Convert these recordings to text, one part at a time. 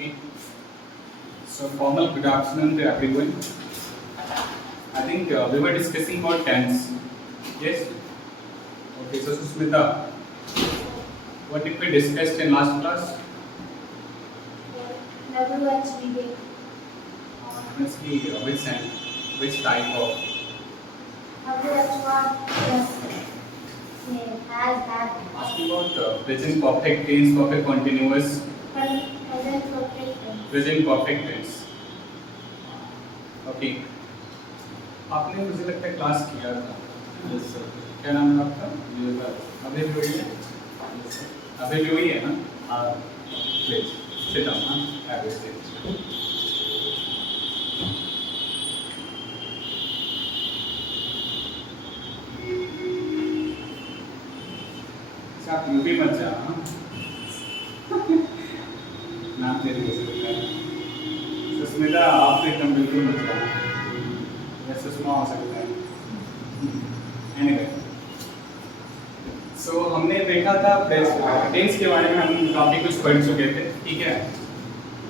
Okay. So formal good afternoon to everyone. I think we were discussing about tense. Yes. Okay. So Susmita, what did we discuss in last class? WHBD. Honestly, which type of? WH1 plus has had Asking about present perfect tense, perfect continuous, present perfect present perfect tense. Okay. आपने मुझे लगता है class किया था. Yes sir. क्या नाम था आपका? ये सर। अभय जोई है. Yes sir. अभय जोई है ना? हाँ। Please sit down. Have a seat. अच्छा, आप यूपी मत जा. नाम तेरे को सकता है. सुस्मिता आप तो एकदम बिल्कुल मत जा. या सुषमा हो सकता है. Anyway. So हमने देखा था टेंस के बारे में. हम काफ़ी कुछ पढ़ चुके थे. ठीक है.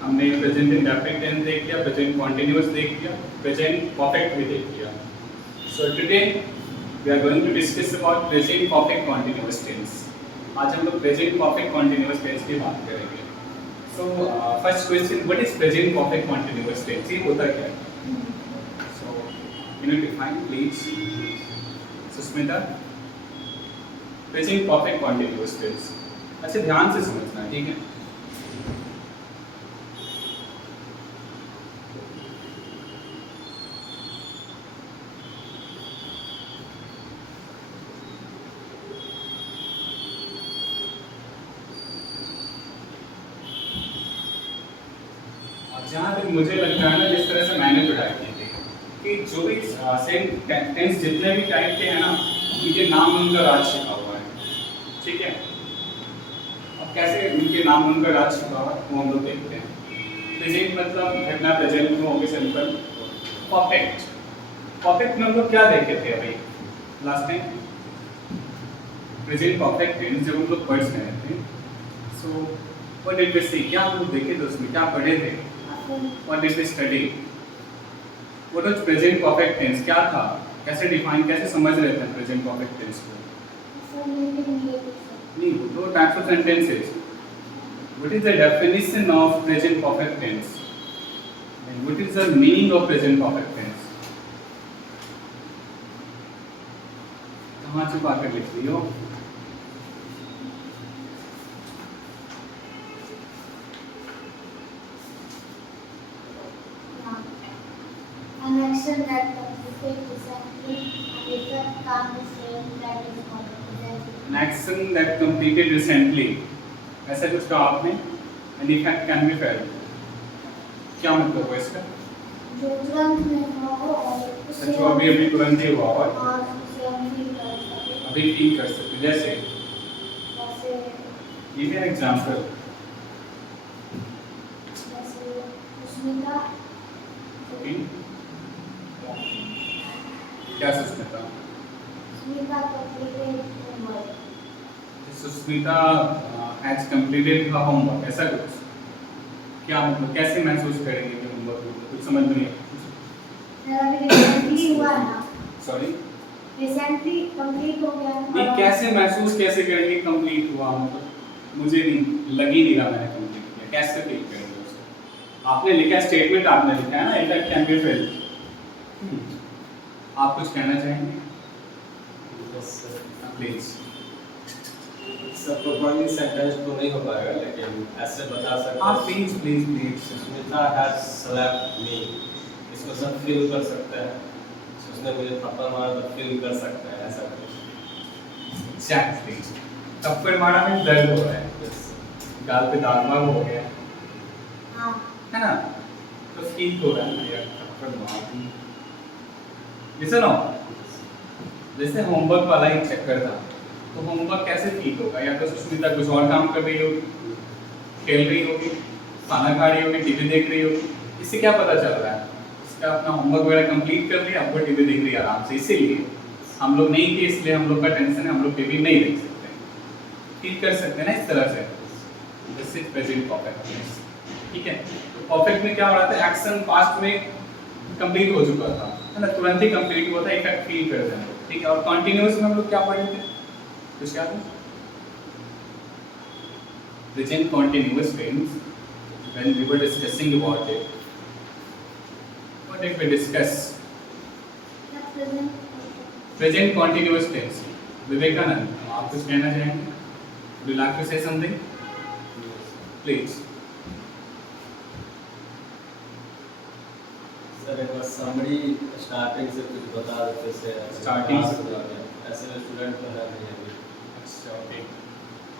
हमने प्रेजेंट इंडेफिनिट टेंस देख लिया, प्रेजेंट कॉन्टिन्यूअस देख लिया, प्रेजेंट परफेक्ट भी देख लिया. So today we are going to discuss about present perfect continuous tense. आज हम लोग प्रेजेंट परफेक्ट कॉन्टिन्यूअस टेंस की बात करेंगे. So first question, what is present perfect continuous tense? ये होता क्या है? So can you define please Susmita? Present perfect continuous tense. अच्छा, ध्यान से समझना, ठीक है. जहाँ तक मुझे लगता है ना, जिस तरह से मैंने पढ़ाई की थी कि जो भी सेम टेंस जितने भी टाइप के हैं ना, उनके नाम उनका राज छिपा हुआ है. ठीक है. अब कैसे उनके नाम उनका राज छिपा हुआ है वो हम लोग देखते हैं. प्रेजेंट मतलब घटना प्रेजेंट में होगी सिंपल. परफेक्ट, परफेक्ट में हम लोग क्या देखे थे अभी last time? Present perfect tense जब हम लोग वर्ड्स में रहते हैं. So what did we see? क्या हम लोग देखे थे उसमें? क्या पढ़े थे? What did we study? What was present perfect tense? क्या था? कैसे डिफाइन, कैसे समझ रहे थे प्रेजेंट परफेक्ट टेंस को? नहीं, दो types of sentences. What is the definition of present perfect tense? And what is the meaning of present perfect tense? कहाँ छुपा कर लिख रही हो? an action that completed recently and effect can be same that is present. An action that completed recently. ऐसा कुछ कहा आपने? An effect can be felt. क्या मतलब है इसका? जो तुरंत में हो और उसे जो अभी अभी तुरंत ही हुआ और उसे हम feel कर सकते हैं। अभी फील कर सकते. जैसे जैसे give me an example. जैसे सुष्मिता Okay. क्या Susmita? Sushmita completed homework. Susmita has completed her homework. ऐसा कुछ क्या मतलब? कैसे महसूस करेंगे कि होमवर्क कुछ समझ नहीं है? मेरा भी recently हुआ है ना, सॉरी, recently complete हो गया है। नहीं, कैसे महसूस कैसे करेंगे कंप्लीट हुआ? मतलब मुझे नहीं लग ही नहीं रहा मैंने कंप्लीट किया. कैसे फील करेंगे उसको? आपने लिखा है स्टेटमेंट, आपने लिखा है ना इफेक्ट कैन बी फेल्ट. आप कुछ कहना चाहेंगे yes sir. Please? Sir properly sentence तो नहीं हो पाएगा, लेकिन ऐसे बता सकते हाँ हैं। Please please please. Sushmita has slapped मी. इसको सब फील कर सकते हैं. उसने मुझे थप्पड़ मारा तो फील कर सकते हैं, ऐसा कुछ. एग्जैक्टली. थप्पड़ मारा में दर्द हो रहा है, यस गाल पे दाग वाग हो गया हाँ, है ना, तो फील हो रहा है ना यार थप्पड़ मार दी. लिसन हो, जैसे होमवर्क वाला ही चक्कर था, तो होमवर्क कैसे फील होगा? या तो सुष्मिता कुछ और काम कर रही होगी, खेल रही होगी, खाना खा रही होगी, टीवी देख रही होगी. इससे क्या पता चल रहा है? इसका अपना होमवर्क वगैरह कंप्लीट कर लिया, अब वो टीवी देख रही है आराम से. इसीलिए हम लोग नहीं थे, इसलिए हम लोग का टेंशन है, हम लोग टीवी नहीं देख सकते. फील कर सकते हैं ना इस तरह से. This is present perfect tense. ठीक है। तो परफेक्ट में क्या हो रहा था, एक्शन पास्ट में कंप्लीट हो चुका था, है ना, तुरंत ही कंप्लीट हुआ था, इफेक्ट फील करते हैं, ठीक है। और कंटिन्यूअस में हम लोग क्या पढ़े थे, कुछ याद है? Present continuous tense, when we were discussing about it, what did we discuss? Present continuous tense. Vivekanand, आप कुछ कहना चाहेंगे? Would you like to say something? Please. Sir एक बार समरी स्टार्टिंग से कुछ बता देते से Starting से बता दें। ऐसे स्टूडेंट तो है नहीं अभी, अच्छा, ओके।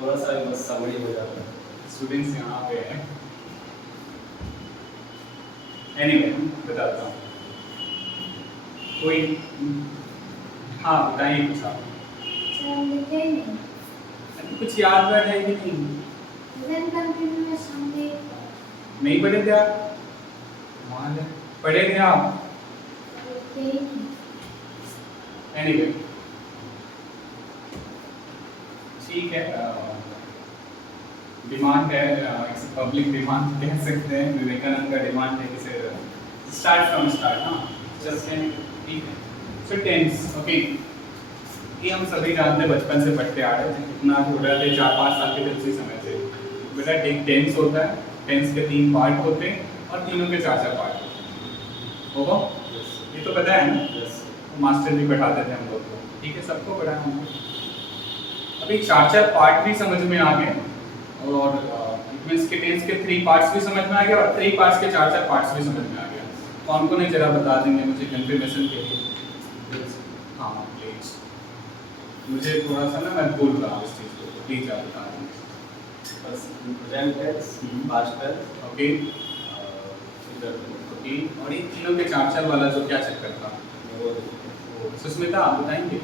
थोड़ा सा भी बस समरी हो जाता है। स्टूडेंट्स यहाँ पे हैं। Anyway, बताता हूँ। कोई, हाँ बताइए कुछ आप। अभी कुछ याद है कि नहीं? नहीं पढ़े थे आप? पढ़े थे आप? Anyway, ठीक है। डिमांड है, पब्लिक डिमांड कह सकते हैं, विवेकानंद का डिमांड है कि स्टार्ट फ्रॉम स्टार्ट, हाँ जस्ट ठीक है। सो टेंस, ओके, ये हम सभी जानते हैं, बचपन से पढ़ते आ रहे थे, कितना छोटे थे, 4-5 साल के थे उसी समय से। बेटा एक टेंस होता है, टेंस के 3 पार्ट होते हैं और तीनों के 4-4 पार्ट होगा, ये तो पता है ना, मास्टर भी पढ़ाते थे हम लोग को, ठीक है, सबको पढ़ा है हमको। अभी 4-4 पार्ट भी समझ में आ गए और मींस के टेंस के 3 पार्ट्स भी समझ में आ गया और 3 पार्ट्स के 4-4 पार्ट्स भी समझ में आ गया। कौन को नहीं जरा बता देंगे मुझे कंफर्मेशन के लिए? हाँ प्लीज, मुझे थोड़ा सा ना मैं भूल रहा हूँ इस चीज़ को, प्लीज आप बता दें। बस present tense, past tense, okay future tense, okay. और ये तीनों के 4-4 वाला जो क्या चक्कर था, वो सुस्मिता आप बताएंगे?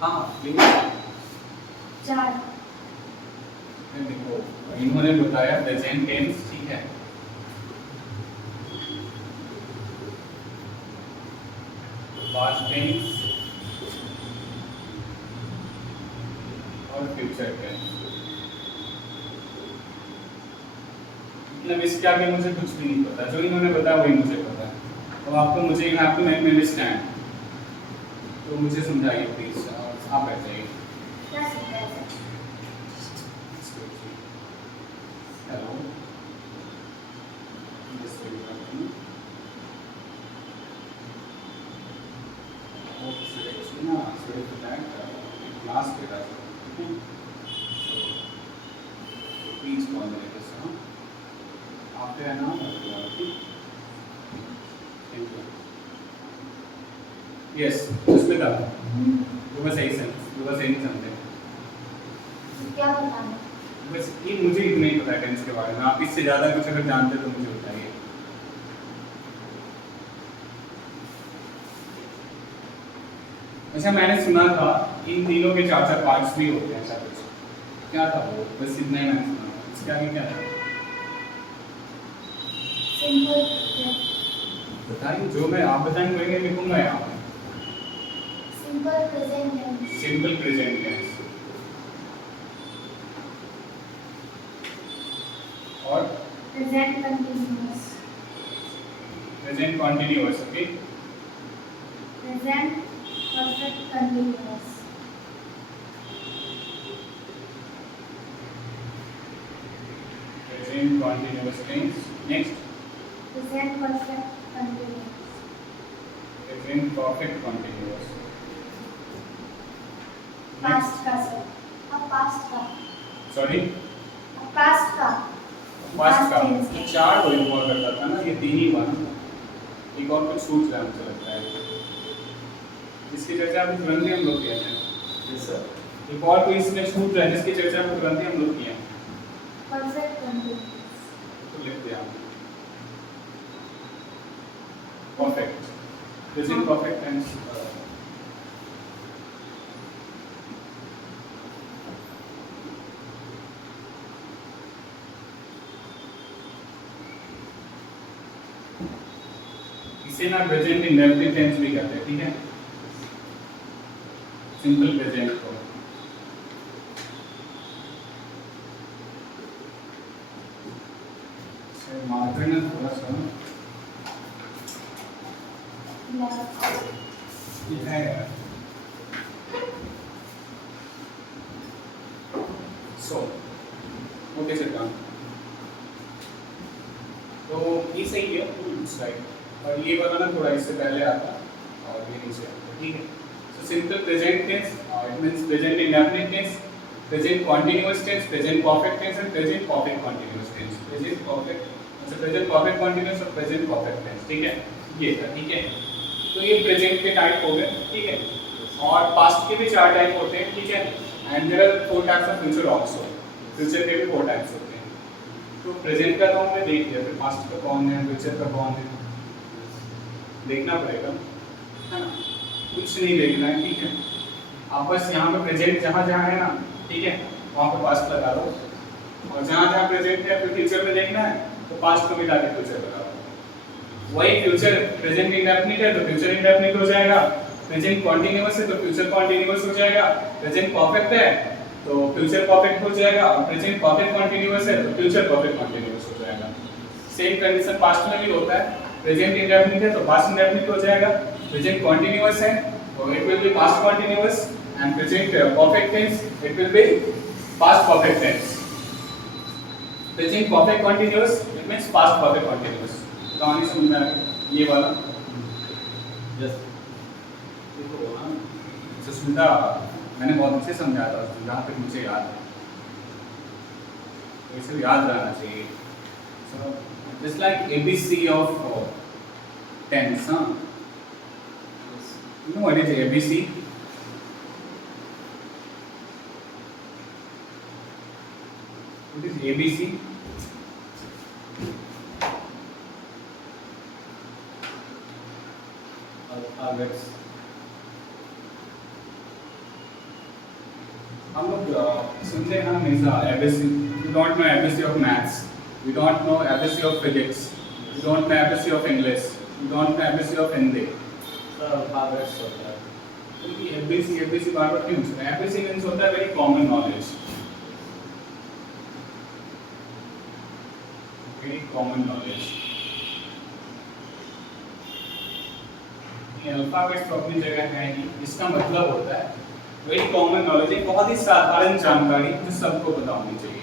हाँ प्लीज। देखो इन्होंने बताया प्रेजेंट टेंस, ठीक है, पास्ट टेंस और फ्यूचर टेंस। मतलब इसके आगे मुझे कुछ भी नहीं पता, जो इन्होंने बताया वही मुझे पता है। तो आपको मुझे you have to make me understand, तो मुझे समझाइए प्लीज, आप बैठ जाइए। Hello. Just wait for me. So actually ना, sorry for that. Class data. Okay. So please call me later, sir. After an hour, okay. Thank you. Yes, Suspita. You were saying something. You were saying something. क्या बताना? बस ये मुझे नहीं पता tense के बारे में, आप इससे ज़्यादा कुछ अगर जानते तो मुझे बताइए। अच्छा मैंने सुना था इन तीनों के 4-4 पार्ट्स भी होते हैं, ऐसा कुछ क्या था वो, बस इतना ही मैंने सुना था, इसके आगे क्या था बताइए, जो मैं आप बताएंगे वही मैं लिखूंगा यहाँ पे। Simple present tense, simple present tense और present continuous, present continuous, okay, present perfect continuous, present continuous tense. Next present perfect continuous, present perfect continuous, past का सर, अब पास्ट का, सॉरी अब पास्ट का, पास्ट का tense का। 4 वो हुआ करता था ना, ये 3 ही हुआ ना, एक और कुछ छूट रहा है मुझे लगता है, इसकी चर्चा अभी तुरंत ही हम लोग किए थे। Yes sir. एक और कोई इसमें छूट रहा है जिसकी चर्चा अभी तुरंत ही हम लोग किए हैं, परफेक्ट कंटीन्यूअस, तो लिख दिया परफेक्ट, प्रेजेंट परफेक्ट टेंस। इसे ना प्रेजेंट इंडेफिनिट टेंस भी कहते हैं, ठीक है, सिंपल प्रेजेंट को। मार्कर ना थोड़ा सा ये है यार। सो ओके सर काम तो ये सही है स्लाइड और ये वाला ना थोड़ा इससे पहले आता और ये नीचे आता ठीक है। So simple present tense it means present indefinite tense, present continuous tense, present perfect tense and present perfect continuous tense. Present perfect अच्छा प्रेजेंट परफेक्ट कॉन्टिन्यूअस और प्रेजेंट परफेक्ट टेंस ठीक है ये था ठीक है। तो ये प्रेजेंट के टाइप हो गए ठीक है और पास्ट के भी 4 टाइप होते हैं ठीक है and there are 4 types of future also. Future के भी 4 टाइप्स होते हैं। तो प्रेजेंट का तो हमने देख लिया, फिर पास्ट का कौन है, फ्यूचर का कौन है देखना पड़ेगा है ना, कुछ नहीं देखना है ठीक है। आप बस यहाँ पे प्रेजेंट जहाँ जहाँ है ना ठीक है वहाँ पे पास्ट लगा लो और जहाँ जहाँ प्रेजेंट है फिर फ्यूचर में देखना है तो पास्ट को मिला के फ्यूचर लगा लो। वही फ्यूचर प्रेजेंट इंडेफिनिट है तो फ्यूचर इंडेफिनिट हो जाएगा, प्रेजेंट कॉन्टिन्यूअस है तो फ्यूचर कॉन्टिन्यूअस हो जाएगा, प्रेजेंट परफेक्ट है तो फ्यूचर परफेक्ट हो जाएगा और प्रेजेंट परफेक्ट कॉन्टिन्यूअस है तो फ्यूचर परफेक्ट कॉन्टिन्यूअस हो जाएगा। सेम कंडीशन पास्ट में भी होता है, प्रेजेंट इंडेफिनिट है तो पास्ट इंडेफिनिट हो जाएगा, प्रेजेंट कॉन्टिन्यूअस है तो it will be past continuous and present perfect tense it will be past perfect tense. Present perfect continuous it means past perfect continuous. कहानी समझ में आ गई ये वाला यस देखो हाँ सुस्मिता मैंने बहुत अच्छे समझाया था जहाँ तक मुझे याद है तो इसे याद रहना चाहिए। So just like ABC of tense हाँ you know what is ABC? What is ABC? alphabets हम लोग सुनते हैं हमेशा ABC, we don't know ABC of maths, we don't know ABC of physics, we don't know ABC of English, we don't know ABC of Hindi। Sir alphabets होता है क्योंकि ABC ABC बार बार क्यों सुना है? एबीसी मींस होता है very common knowledge, very common knowledge. ये alphabets तो अपनी जगह है ही, इसका मतलब होता है वेरी कॉमन नॉलेज, एक बहुत ही साधारण जानकारी जो सबको पता होनी चाहिए।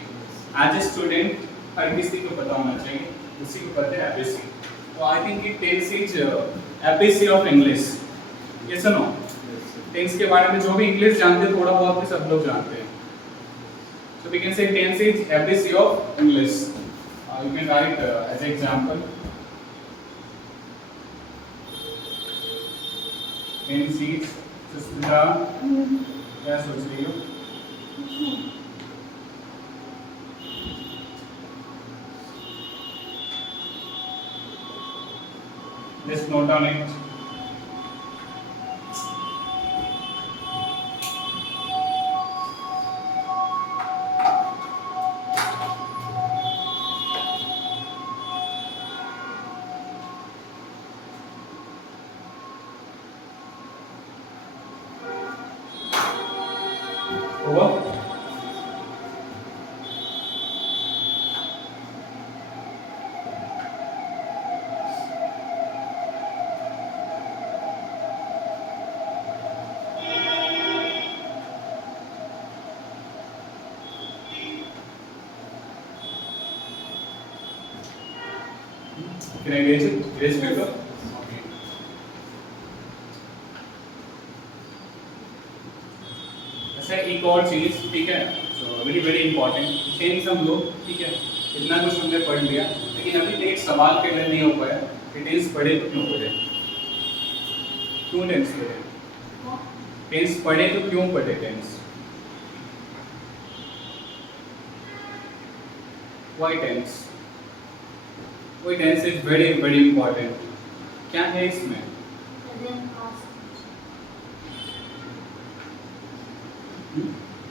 एज ए स्टूडेंट हर किसी को पता होना चाहिए, उसी को पता है एबीसी। तो I think it tells is ABC of English. ये सुनो टेंस के बारे में जो भी इंग्लिश जानते हैं थोड़ा बहुत भी सब लोग जानते हैं। So we can say tense is ABC of English. You can write as example tense is Susmita क्या सोच रही हो? Just note down it. Over. Can I erase it? Erase paper? Okay. अच्छा एक और चीज़ ठीक है, so very very important tense हम लोग ठीक है इतना कुछ हमने पढ़ लिया लेकिन अभी एक सवाल क्लियर नहीं हो पाया कि टेंस पढ़े तो क्यों पढ़े? क्यों टेंस पढ़े? टेंस पढ़े तो क्यों पढ़े tense? Why tense? Why tense is very very important? क्या है इसमें?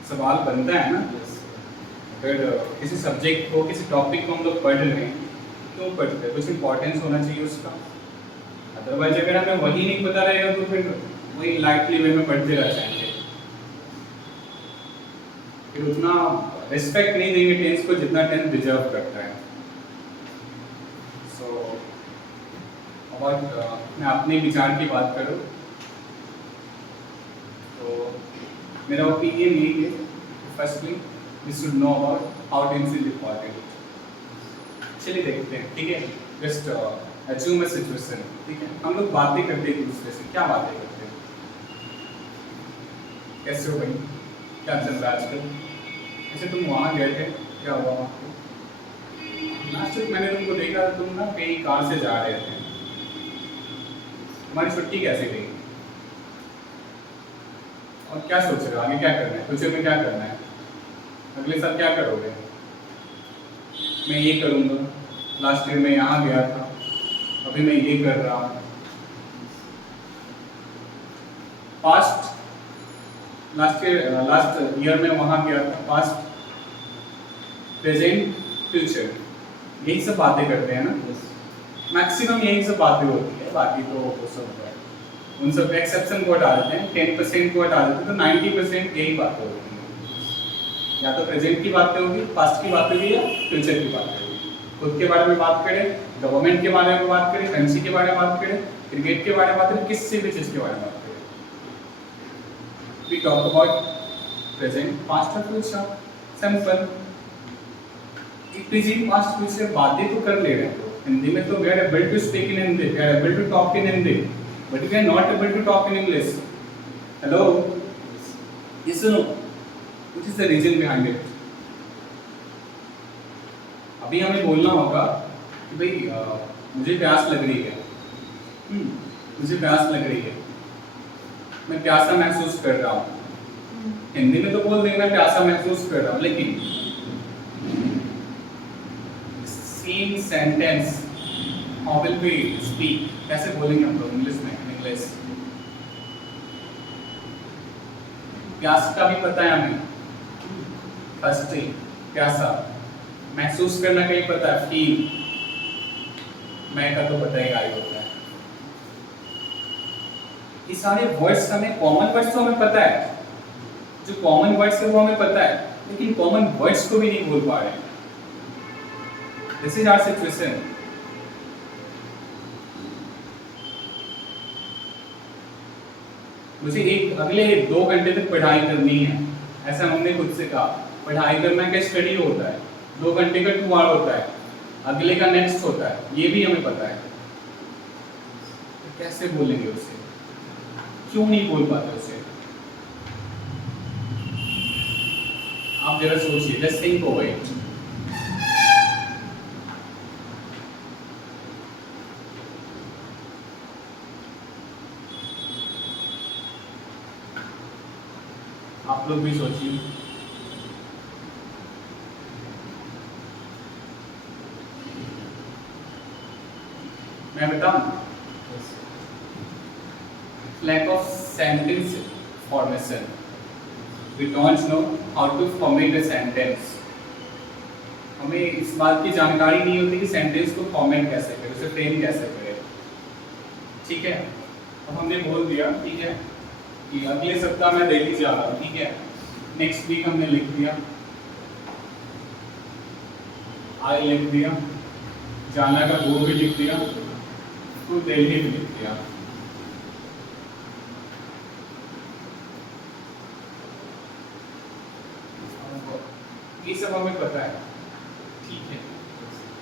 सवाल बनता है ना, अगर किसी सब्जेक्ट को किसी टॉपिक को हम लोग पढ़ रहे हैं क्यों पढ़ते हैं? कुछ इंपॉर्टेंस होना चाहिए उसका। अदरवाइज अगर हमें वही नहीं पता रहेगा तो फिर वही लाइटली वे में पढ़ते रह जाएंगे, फिर उतना रिस्पेक्ट नहीं देंगे टेंस को जितना टेंस डिजर्व करता है। मैं अपने विचार की बात करूँ तो मेरा ओपिनियन यही है, firstly we should know about how tense is important. चलिए देखते हैं, ठीक है। जस्ट अज्यूम अ सिचुएशन, ठीक है। हम लोग बातें करते हैं एक दूसरे से, क्या बातें करते हैं? कैसे हो भाई, क्या चल रहा है आजकल? अच्छा तुम वहाँ गए थे, क्या हुआ वहाँ पे? लास्ट वीक मैंने तुमको देखा, तुम ना कहीं कार से जा रहे थे। तुम्हारी छुट्टी कैसे गई? और क्या सोच रहे हो आगे, क्या करना है फ्यूचर में, क्या करना है अगले साल, क्या करोगे? मैं ये करूँगा, लास्ट ईयर में यहाँ गया था, अभी मैं ये कर रहा हूँ। लास्ट ईयर में वहाँ गया था, पास्ट प्रेजेंट फ्यूचर, यही सब बातें करते हैं ना। मैक्सिमम यही सब बातें होती है, बाकी तो वो सब है, उन सब एक्सेप्शन को हटा देते हैं, 10% को हटा देते हैं, तो 90% यही बातें होती हैं। या तो प्रेजेंट की बातें होगी, पास्ट की बातें होगी, या फ्यूचर की बातें होगी। खुद के बारे में बात करें, गवर्नमेंट के बारे में बात करें, करेंसी के बारे में बात करें, क्रिकेट के बारे में बात करें, किसी भी चीज़ के बारे में बात करें। We talk about present, past और future, simple. Present, past, future बातें तो कर ले रहे हैं, हिंदी में तो we are able to speak in Hindi, we are able to talk in Hindi, but we are not able to talk in English. Hello, ये सुनो, what is the reason behind it? अभी हमें बोलना होगा कि भाई मुझे प्यास लग रही है, मुझे प्यास लग रही है, मैं प्यासा महसूस कर रहा हूँ। हिंदी में तो बोल देंगे मैं प्यासा महसूस कर रहा हूँ, लेकिन same sentence how will we speak, कैसे बोलेंगे हम लोग इंग्लिश में? इंग्लिश प्यास का भी पता है हमें, फर्स्ट प्यासा, महसूस करना कहीं पता है, फील, मैं का तो पता ही आई होता है। ये सारे वर्ड्स हमें, कॉमन वर्ड्स तो हमें पता है, जो कॉमन वर्ड्स है वो हमें पता है, लेकिन कॉमन वर्ड्स को भी नहीं बोल पा रहे। This is our situation. मुझे अगले 2 घंटे तक पढ़ाई करनी है, ऐसा हमने खुद से कहा। पढ़ाई करना का स्टडी होता है, 2 घंटे का 2 आवर होता है, अगले का नेक्स्ट होता है, ये भी हमें पता है। तो कैसे बोलेंगे उसे? क्यों नहीं बोल पाते उसे? आप जरा सोचिए, जस्ट थिंक ओवर इट। आप लोग भी सोचिए। मैं बताऊं, lack of sentence formation, we don't know how to formate a sentence। हमें इस बात की जानकारी नहीं होती कि सेंटेंस को फॉर्मेट कैसे करें, उसे फ्रेम कैसे करें, ठीक है। अब हमने बोल दिया, ठीक है, कि अगले सप्ताह मैं दिल्ली जा रहा हूँ, ठीक है। नेक्स्ट वीक हमने लिख दिया, आई लिख दिया, जाना का वो भी लिख दिया, तो दिल्ली भी लिख दिया। ये सब हमें पता है, ठीक है,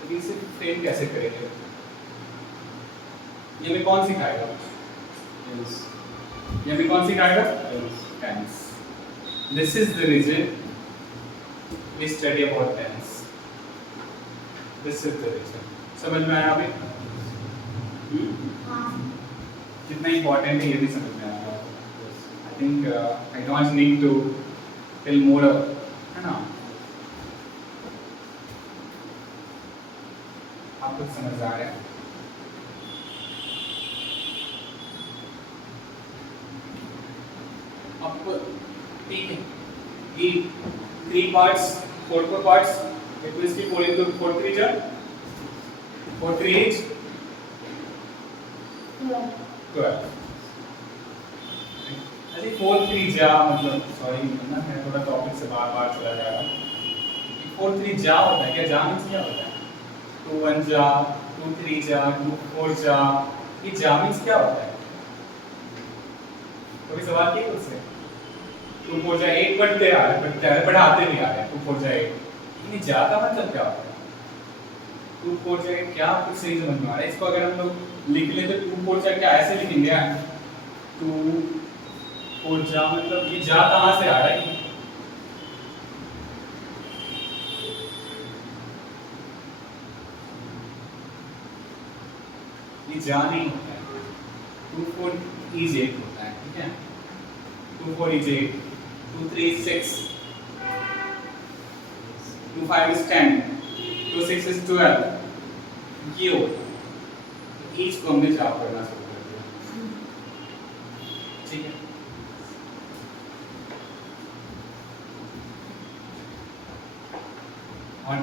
तो इसे फ्रेम कैसे करेंगे? ये हमें कौन सिखाएगा? ये हमें कौन सिखाएगा? Tense. This is the reason we study about tense. This is the reason. समझ में आया अभी? कितना इम्पोर्टेंट है ये भी समझ में आया। I think I don't need to tell more, है ना? आप कुछ समझ आ रहे हैं? आपको ठीक है, ये 3 parts, 4 parts, it will be 4 into 4 3 जा 4 3 8 12। अरे 4 3 जा मतलब, सॉरी ना, मैं थोड़ा टॉपिक से बार-बार चला जा रहा हूँ। 4 3 जा होता है क्या? जा मीन्स क्या होता है? 2 1 जा, 2 3 जा, 2 4 जा, ये जामिक्स क्या होता है? कभी सवाल किया उससे? 2 4 जा 8 बढ़ते आ रहे हैं, बढ़ाते नहीं आ रहे हैं 2 4 जा 8। ये जा का मतलब क्या होता है? 2 4 जा 8 क्या कुछ सही समझ में आ रहा है? इसको अगर हम लोग लिख लें तो 2 4 जा क्या ऐसे लिखेंगे? 2 4 जा मतलब ये जा कहाँ से आ रहा है? ये जा नहीं होता है, 2 4 is 8 होता है, ठीक है? 2 4 is 8, 2 3 is 6, 2 5 is 10, 2 6 is 12, ये होता है। ईच को हमने जा पढ़ना शुरू कर दिया, ठीक है? और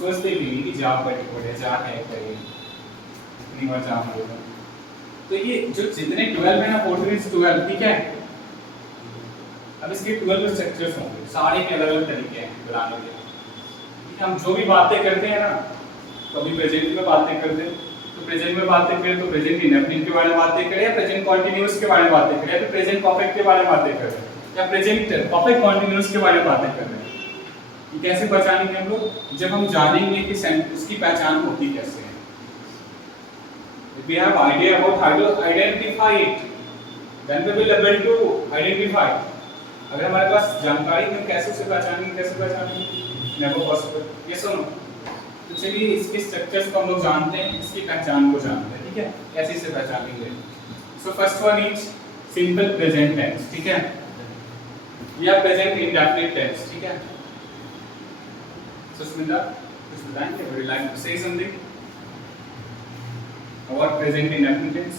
सोचते भी नहीं कि जा पढ़े जा है करिए इतनी बार जा पढ़ेगा। तो ये जो जितने 12 है ना 14 is 12, ठीक है? अब इसके 12 स्ट्रक्चर्स होंगे, सारे के अलग अलग तरीके हैं बनाने के। हम जो भी बातें करते हैं ना, कभी प्रेजेंट में बातें करते हैं तो प्रेजेंट में बातें करें तो प्रेजेंट इंडेफिनिट के बारे में बातें करें, या प्रेजेंट कॉन्टिन्यूअस के बारे में बातें करें, या फिर प्रेजेंट परफेक्ट के बारे में बातें करें, या प्रेजेंट परफेक्ट कॉन्टिन्यूअस के बारे में बातें कर रहे हैं। ये कैसे पहचानेंगे हम लोग? जब हम जानेंगे कि उसकी पहचान होती कैसे है। If we have idea about how to identify it, then we will able to identify. अगर हमारे पास जानकारी है कैसे उसे पहचानेंगे? Never possible. Yes or no? तो चलिए इसके स्ट्रक्चर्स को हम लोग जानते हैं, इसकी पहचान को जानते हैं, ठीक है? कैसे इसे पहचानेंगे? So first one is simple present tense, ठीक है? या present indefinite tense, ठीक है? So Smita, कुछ बताएंगे? Would you like to say something about present indefinite tense?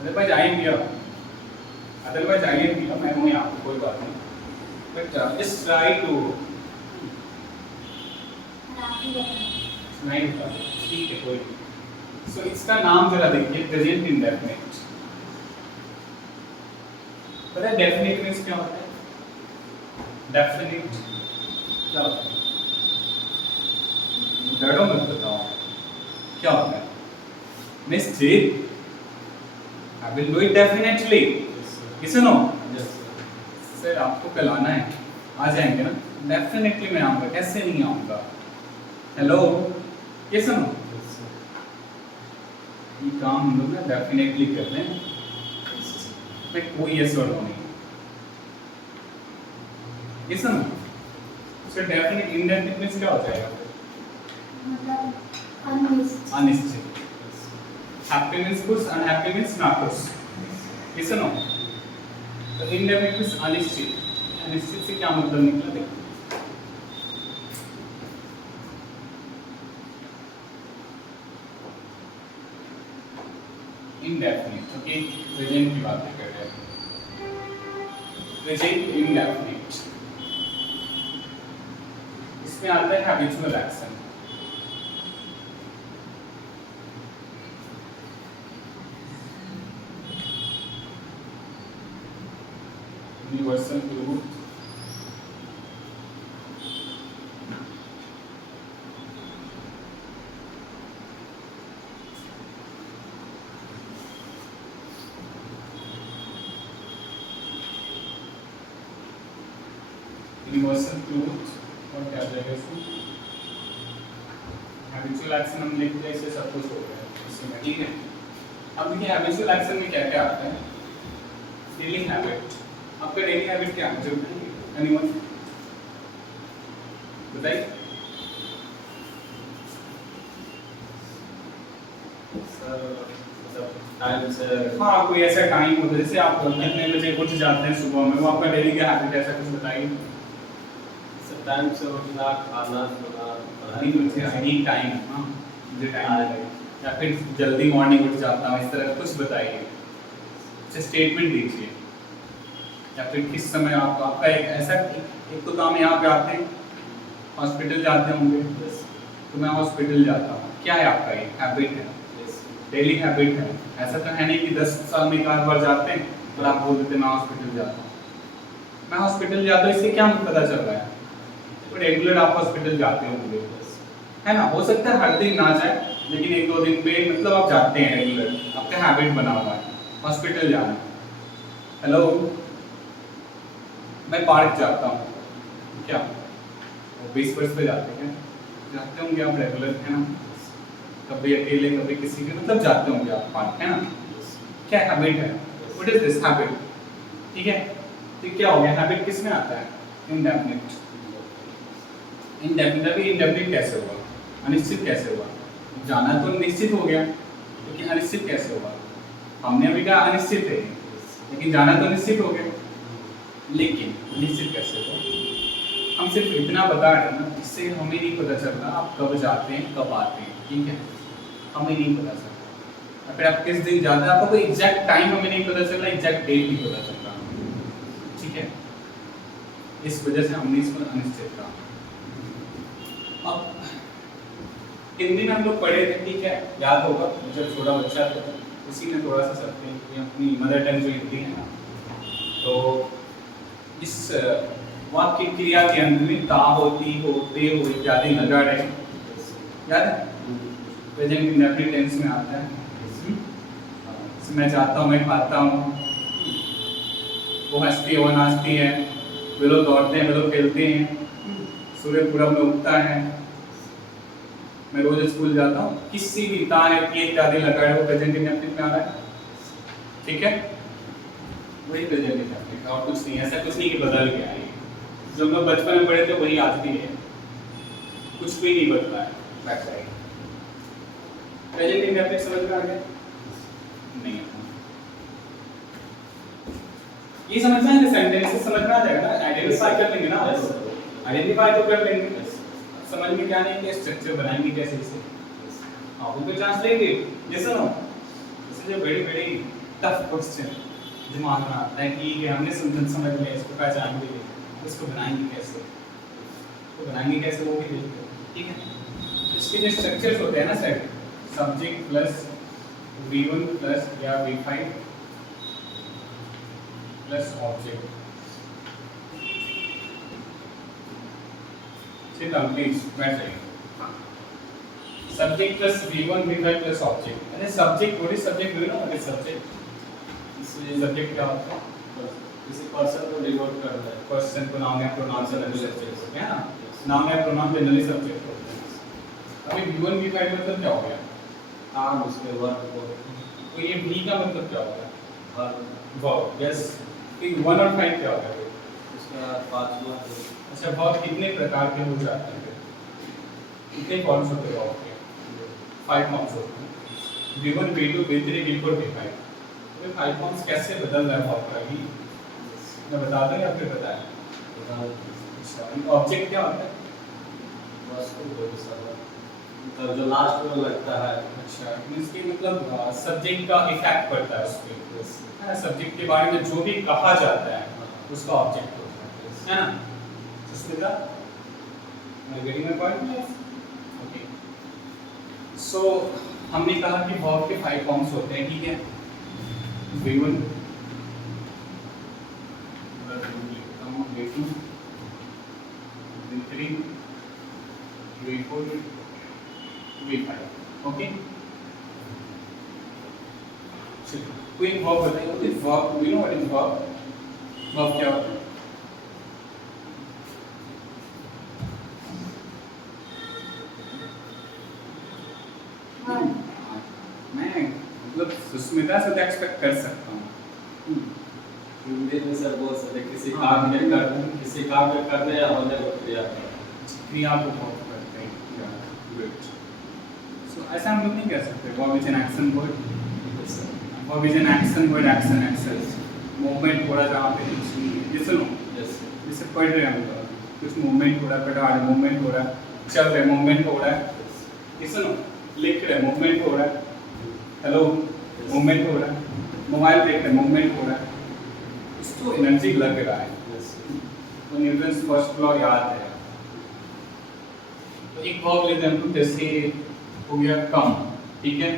Otherwise I am here. मैं हूँ यहाँ, कोई बात नहीं। But just try to नहीं होता, ठीक है कोई। So इसका नाम जरा देखिए, present indefinite। पता है definite मीन्स क्या होता है? Definite क्या होता है? डरो मत बताओ क्या होता है? निश्चित, I will do it definitely। किसे नो? सर आपको कल आना है, आ जाएंगे ना? डेफिनेटली मैं आऊँगा, कैसे नहीं आऊँगा? हेलो, किसे नो? ये काम हम लोग ना डेफिनेटली करते हैं, मैं कोई यस और नो नहीं। किसे no? Sir definite indefinite means क्या हो जाएगा? मतलब अनिश्चित। हैप्पी मींस कुछ, अनहैप्पी मींस ना कुछ। किसे नो? तो इंडेफिनिट मींस अनिश्चित। अनिश्चित से क्या मतलब निकला देखो। Indefinite, okay? प्रेजेंट की बात कर रहे हैं। प्रेजेंट इंडेफिनिट, इसमें आता है habitual action. Universal truth, universal truth और क्या जाएगा इसमें? हैबिचुअल एक्शन हम लिख दिया, इससे सब कुछ हो गया इसमें, ठीक है? अब देखिए हैबिचुअल एक्शन में क्या क्या आता है? Daily habit. आपका डेली हैबिट क्या है? जो एनीवन बताइए। सर मतलब टाइम से हाँ, कोई ऐसा टाइम होता है जैसे आप कितने बजे उठ जाते हैं सुबह में, वो आपका डेली का हैबिट ऐसा कुछ बताइए। सर टाइम से उठना, खाना, सोना, नहीं मुझे एनी टाइम, हाँ मुझे टाइम बताइए, या फिर जल्दी मॉर्निंग उठ जाता हूँ, इस तरह कुछ बताइए, अच्छा स्टेटमेंट दीजिए। या फिर किस समय आपका एक ऐसा एक तो काम यहाँ पे आते हैं, हॉस्पिटल जाते होंगे, तो मैं हॉस्पिटल जाता हूँ, क्या है आपका ये हैबिट है, डेली हैबिट है। ऐसा तो है नहीं कि 10 साल में एक आध बार जाते हैं और आप बोल देते मैं हॉस्पिटल जाता हूँ। मैं हॉस्पिटल जाता हूँ, इससे क्या पता चल रहा है? तो रेगुलर आप हॉस्पिटल जाते होंगे, है ना। हो सकता है हर दिन ना जाए, लेकिन एक दो दिन पे मतलब आप जाते हैं रेगुलर, आपका हैबिट बना हुआ है हॉस्पिटल जाना। हेलो, मैं पार्क जाता हूँ क्या, 20 वर्ष पे जाते हैं, जाते होंगे आप रेगुलर, है ना। कभी अकेले कभी किसी के, मतलब जाते होंगे आप पार्क, है ना। क्या हैबिट है, व्हाट इज दिस हैबिट, ठीक है। तो क्या हो गया, हैबिट किस में आता है, इंडेफिनिट। इंडेफिनिट, अभी इंडेफिनिट कैसे हुआ, अनिश्चित कैसे हुआ। जाना तो निश्चित हो गया, लेकिन अनिश्चित कैसे हुआ। हमने अभी कहा अनिश्चित है, लेकिन जाना तो निश्चित हो गया, लेकिन निश्चित कैसे हुआ। हम सिर्फ इतना बता रहे हैं ना, इससे हमें नहीं पता चल रहा आप कब जाते हैं कब आते हैं, ठीक है। हमें नहीं पता चल रहा, अगर आप किस दिन जाते हैं, आपको कोई एग्जैक्ट टाइम हमें नहीं पता चल रहा, एग्जैक्ट डेट नहीं पता चल रहा, ठीक है। इस वजह से हमने इसको अनिश्चित कहा। अब हिंदी में हम लोग पढ़े थे, ठीक है, याद होगा, जब छोटा बच्चा था उसी में थोड़ा सा सकते हैं कि अपनी मदर टंग जो हिंदी है ना, तो इस वाक्य क्रिया के अंत में ता, होती, होते, हो इत्यादि लगा रहे, याद है। प्रेजेंट इंडेफिनिट टेंस में आता है। मैं जाता हूँ, मैं खाता हूँ, वो हंसती है, वो नाचती है, वे लोग दौड़ते हैं, वे लोग खेलते हैं, सूर्य पूरब में उगता है, मैं रोज स्कूल जाता हूँ। किसी भी ता है कि इत्यादि लगा रहे, वो प्रेजेंट इंडेफिनिट में आ रहा है, ठीक है। वही प्रेजेंट इंडेफिनिट, और कुछ नहीं, ऐसा कुछ नहीं कि बदल गया है। जो हम लोग बचपन में पढ़े थे वही आज भी है, कुछ भी नहीं बदला है, बैक साइड। प्रेजेंट इंडेफिनिट समझ में आ गया, नहीं आता। ये समझना है कि सेंटेंसेस समझ में आ जाएगा ना, आइडेंटिफाई कर लेंगे ना, आइडेंटिफाई तो कर लेंगे, समझ में क्या नहीं कि स्ट्रक्चर बनाएंगे कैसे इसे, आप उनको चांस लेंगे। ये सुनो, इससे जो बड़ी बड़ी टफ क्वेश्चन दिमाग में आता है कि हमने समझ लिया, इसको पहचान भी लिया, इसको बनाएंगे कैसे, तो बनाएंगे कैसे वो भी देखते हैं, ठीक है। इसके जो स्ट्रक्चर्स होते हैं ना set, subject plus V1 plus या V5 प्लस ऑब्जेक्ट, प्लीज बैठ जाइए। Subject plus V1 V5 plus object, अरे सब्जेक्ट थोड़ी सब्जेक्ट हुई ना, अरे सब्जेक्ट, इसलिए सब्जेक्ट क्या होता है, किसी पर्सन को डिनोट करना है, पर्सन को नाउन या प्रोनाउन जनरली सब्जेक्ट होते हैं ना, नाउन या प्रोनाउन जनरली सब्जेक्ट होते हैं। अभी V1 V5 मतलब क्या हो गया, काम, उसके वर्क को, तो ये V का मतलब क्या हो गया, वर्ब, यस। फिर 1 और 5 क्या हो गया, उसका पांचवा। अच्छा, वर्ब कितने प्रकार के हो जाते हैं, कितने फॉर्म्स होते हैं वर्ब के, 5 फॉर्म्स होते हैं, V1 V2 V3 V4 V5। तो 5 फॉर्म्स कैसे बदल रहा है वर्ब का, ये मैं बता दूं या फिर बताएं। अच्छा, ऑब्जेक्ट क्या होता है, मतलब जो लास्ट में लगता है। अच्छा, इसके मतलब सब्जेक्ट का इफेक्ट पड़ता है उस पे, है ना। सब्जेक्ट के बारे में जो भी कहा जाता है उसका ऑब्जेक्ट होता है ना। Sushmita, am I getting my point? Yes. Okay. So हमने कहा कि वर्ब के 5 फॉर्म्स होते हैं, ठीक है। V1 V2 V3 V4 V5, okay. कोई वर्ब बताइए, what is verb, you know what is verb, verb क्या होता है। मैं मतलब सुस्मिता से तो एक्सपेक्ट कर सकता हूँ। हिंदी में सर बोल सकते किसी काम में करने या होने को क्रिया क्रिया को बहुत करते हैं, गुड। सो ऐसा हम लोग नहीं कह सकते verb is an action word, verb is an action word, action access, movement हो रहा है जहाँ पे ये सुनो, जैसे पढ़ रहे हैं हम लोग, कुछ मूवमेंट हो रहा है, पढ़ा रहे मूवमेंट हो रहा है, चल रहे मूवमेंट हो रहा है, ये सुनो, लिख रहे मूवमेंट हो रहा है, हेलो मूवमेंट हो रहा है, मोबाइल देख रहे मूवमेंट हो रहा है, इसको एनर्जी लग रहा है, तो न्यूटन्स फर्स्ट लॉ याद है। तो एक वर्ब लेते हैं हम, जैसे हो गया कम, ठीक है,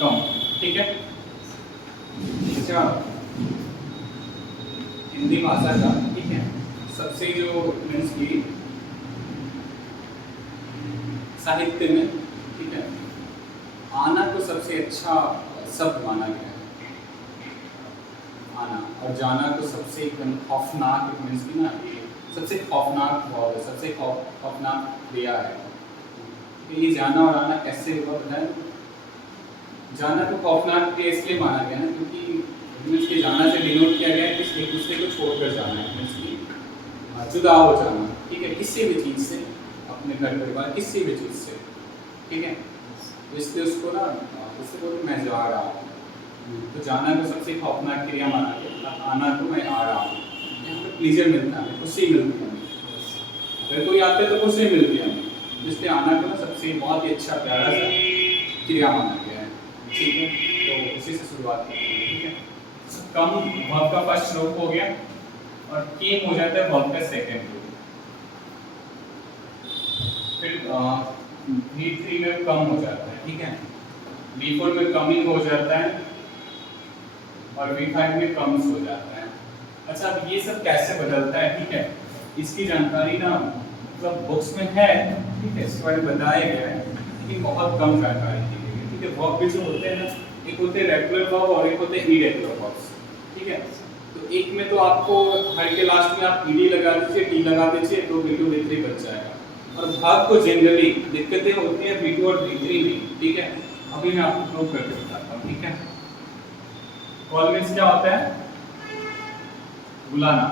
कम, ठीक है। अच्छा, हिंदी भाषा का, ठीक है, सबसे जो मीन्स की साहित्य में, ठीक है, आना को सबसे अच्छा शब्द माना गया है, आना, और जाना को सबसे एकदम खौफनाक, मीन्स की ना सबसे खौफनाक भाव है, सबसे खौफनाक क्रिया है। तो ये जाना और आना कैसे हुआ बताएं? जाना को खौफनाक क्रिया इसलिए माना गया ना क्योंकि मीन्स के जाना से डिनोट किया गया है कि एक दूसरे को छोड़कर जाना है, मीन्स की जुदा हो जाना, ठीक है, किसी भी चीज़ से, अपने घर परिवार किसी भी चीज़ से, ठीक है। तो इसलिए उसको ना उससे बोलते मैं जा रहा हूँ, तो जाना को सबसे खौफनाक क्रिया माना गया, आना को मैं आ रहा हूँ, यहाँ पर प्लीजर मिलता है, खुशी मिलती है हमें, अगर कोई आते तो खुशी मिलती है हमें, इसलिए आना को ना सबसे बहुत ही अच्छा प्यारा सा क्रिया माना गया है, ठीक है। तो उसी से शुरुआत करते हैं, ठीक है। कम वर्ब का फर्स्ट रूप हो गया और केम हो जाता है वर्ब का सेकंड रूप। फिर V3 में कम हो जाता है, ठीक है, V4 में कमिंग हो जाता है और V5 में कम्स हो जाता है। अच्छा, अब ये सब कैसे बदलता है, ठीक है, इसकी जानकारी ना मतलब बुक्स में है, ठीक है, इसके बारे में बताया गया है लेकिन बहुत कम जानकारी दी गई है, ठीक है। वर्ब भी जो होते हैं ना, एक होते हैं रेगुलर वर्ब और एक होते हैं इरेगुलर वर्ब्स, ठीक है। तो एक में तो आपको हर के लास्ट में आप ईडी लगा दीजिए, टी लगा दीजिए, तो V2 V3 बच जाएगा। और भाग को जनरली दिक्कतें होती हैं V2 और V3 में, ठीक है। अभी मैं आपको प्रूव करके बताता हूँ, ठीक है। कॉल मीन्स क्या होता है? बुलाना,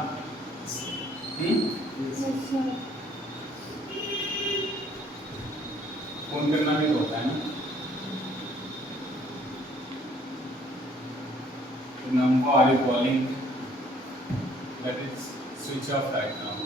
फोन करना भी तो होता है ना। Number are you calling? That is switch off right now.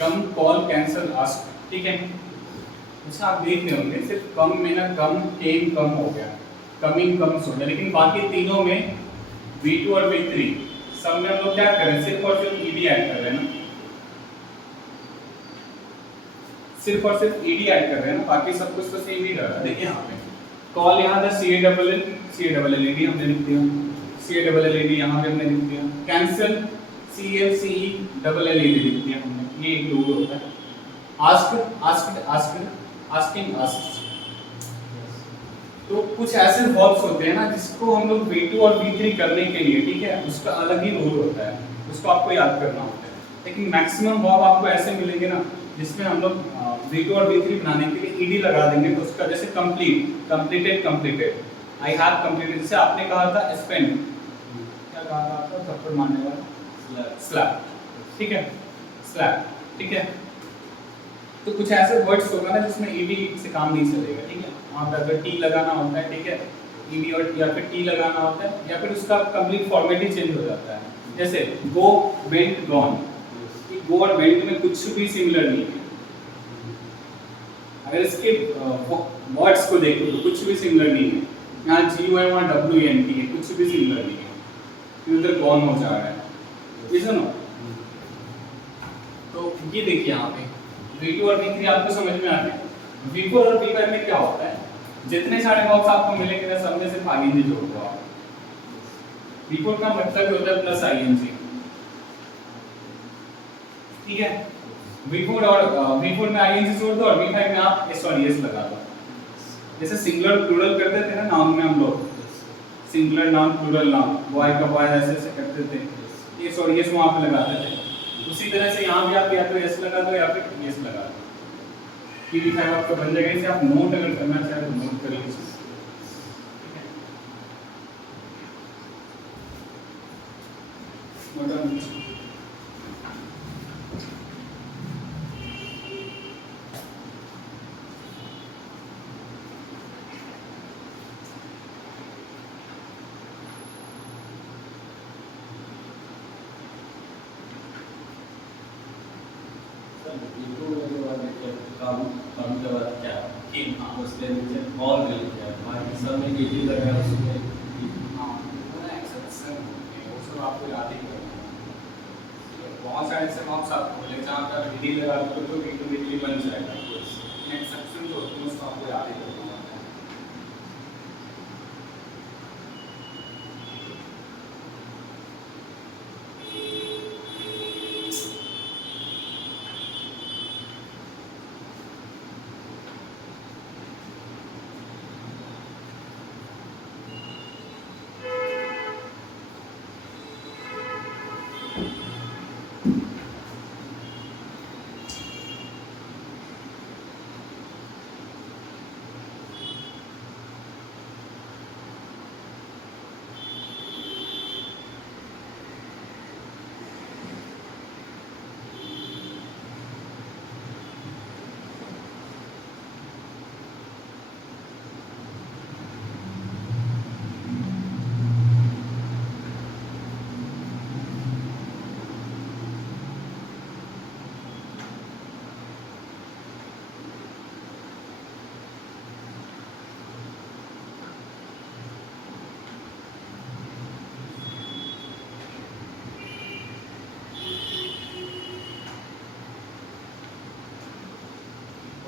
Come, call, cancel, ask, ठीक है। अच्छा, आप देख रहे होंगे सिर्फ कम में ना कम, केम कम हो गया, कमिंग कम्स हो गया, लेकिन बाकी तीनों में V2 और V3 सब में हम लोग क्या कर रहे हैं? सिर्फ और सिर्फ ईडी ऐड कर रहे हैं ना, सिर्फ और सिर्फ ईडी ऐड कर रहे हैं ना, बाकी सब कुछ तो सेम ही रह रहा है। देखिए यहाँ पे कॉल, यहाँ था CALL हमने लिख दिया, CALLED यहाँ पे हमने लिख दिया, कैंसिल CALCELLED लिख दिया हमने, ये एक रूल होता है। आस्किंग, तो कुछ ऐसे वर्ब्स होते हैं ना जिसको हम लोग V2 और V3 करने के लिए, ठीक है, उसका अलग ही रूल होता है, उसको आपको याद करना होता है। लेकिन मैक्सिमम वर्ब आपको ऐसे मिलेंगे ना जिसमें हम लोग V2 और V3 बनाने के लिए ईडी लगा देंगे, तो उसका जैसे कंप्लीटेड, आई हैव कंप्लीटेड, जैसे आपने कहा था स्पेंड, क्या कहा था आपका थप्पड़ मारने वाला? स्लैप, ठीक है, स्लैप, ठीक है। तो कुछ ऐसे वर्ड्स होगा ना जिसमें ईडी से काम नहीं चलेगा, ठीक है। वहाँ पे अगर टी लगाना होता है, ठीक है, ईडी और या फिर टी लगाना होता है, या फिर उसका कंप्लीट फॉर्मेट ही चेंज हो जाता है। जैसे गो, वेंट, गॉन, गो और वेंट में कुछ भी सिमिलर नहीं है। अगर इसके वर्ड्स को देखो तो कुछ भी सिमिलर नहीं है, यहाँ GU है, वहाँ WNT है, कुछ भी सिमिलर नहीं है, उधर गॉन हो जा रहा है, ये सुनो। तो ये देखिए यहाँ पे V2 और V3 आपको समझ में आ गया। V4 और V5 में क्या होता है? जितने सारे बॉक्स आपको मिलेंगे ना, सब में सिर्फ ING जोड़ दो आप। V4 का मतलब होता है प्लस ING, ठीक है। V4 में ING जोड़ दो और V5 में आप S और ES लगा दो। जैसे सिंगुलर प्लूरल करते थे ना नाउन में हम लोग, singular noun plural noun, boy का बॉय ऐसे करते थे, S और ES वहाँ पे लगाते थे। उसी तरह से यहाँ भी आप या तो S लगा दो या फिर ES लगा दो, V5 आपका बन जाएगा। इसे आप नोट अगर करना चाहें तो नोट कर लीजिए, ठीक है। Note down. काम के बाद क्या कि हाँ उसके नीचे और भी लिखा है बाकी सब में ईडी लगा है उसमें हाँ वो ना एक्सेप्शन होते हैं वो सब आपको याद ही करना है। बहुत सारे ऐसे मॉक्स आपको बोले जहाँ पर हिंदी लगा दो तो ऑटोमेटिकली बन जाएगा एक्सेप्शन जो होते हैं उसको आपको याद ही करना होता है।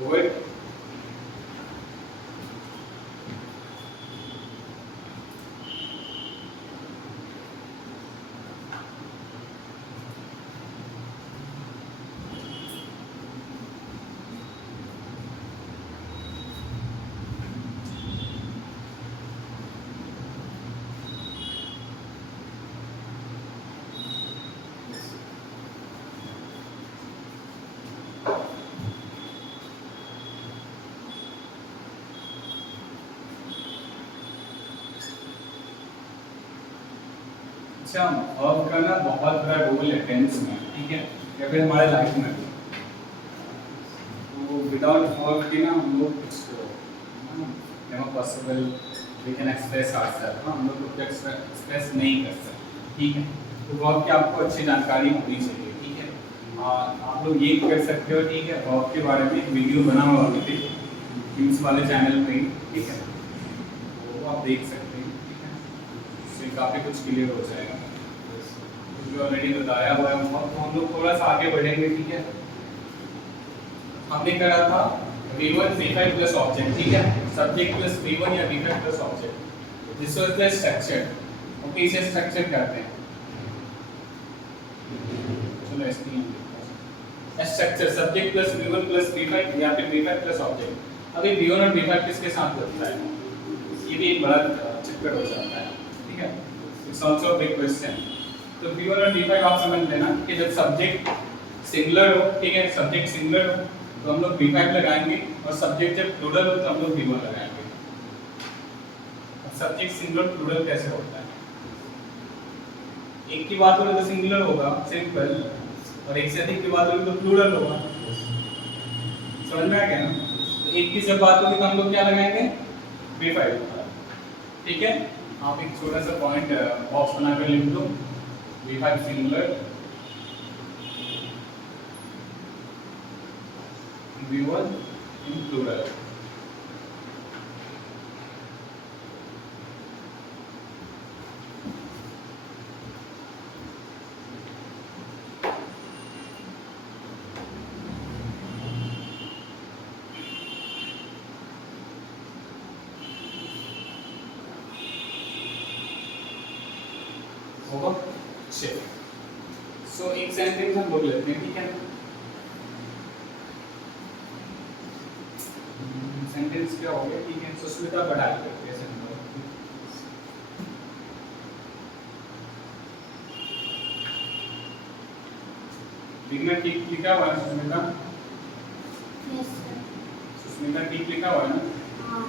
Over. अच्छा वर्ब का ना बहुत बड़ा रोल है टेंस में, ठीक है, या फिर हमारे लाइफ में भी। तो विदाउट वर्ब के ना हम लोग कुछ possible we can express ourself, हम लोग कुछ एक्सप्रेस नहीं कर सकते, ठीक है। तो वर्ब की आपको अच्छी जानकारी होनी चाहिए, ठीक है। आप लोग ये कर सकते हो, ठीक है, वर्ब के बारे में एक वीडियो बना हुआ है टीम्स वाले चैनल पे, ठीक है, वो आप देख सकते हैं, ठीक है, इससे काफ़ी कुछ क्लियर हो जाएगा। जो ऑलरेडी बताया हुआ है तो हम लोग थोड़ा सा आगे बढ़ेंगे, ठीक है। हमने करा था V1 V5 प्लस ऑब्जेक्ट, ठीक है, सब्जेक्ट प्लस V1 या V5 plus object, this was the structure. Okay, इसे स्ट्रक्चर कहते हैं। चलो इसकी structure subject plus V1 plus V5 या फिर V5 प्लस ऑब्जेक्ट। अभी V1 और V5 किसके साथ होता है, ये भी एक बड़ा चक्कर हो जाता है, ठीक है। It's also a big question. तो V1 और V5 आप समझ लेना कि जब सब्जेक्ट सिंगुलर हो, ठीक है, सब्जेक्ट सिंगुलर हो तो हम लोग V5 लगाएंगे, और सब्जेक्ट जब प्लूरल हो तो हम लोग V1 लगाएंगे। सब्जेक्ट सिंगुलर प्लूरल कैसे होता है, एक की बात हो तो सिंगुलर होगा सिंपल, और एक से अधिक की बात होगी तो प्लूरल होगा। समझ में आ गया ना? तो एक की जब बात होगी तो हम लोग क्या लगाएंगे, V5, ठीक है। आप एक छोटा सा पॉइंट बॉक्स बनाकर लिख दो, V5 सिंगुलर, V1 इन प्लूरल। होगा चलिए। सो एक सेंटेंस हम बोल लेते हैं, ठीक है। सेंटेंस क्या हो गया, ठीक है। सुष्मिता पढ़ाई करती है, सिंपल। लिखना ठीक लिखा हुआ है सुष्मिता? Yes sir. सुष्मिता ठीक लिखा हुआ है ना? हाँ।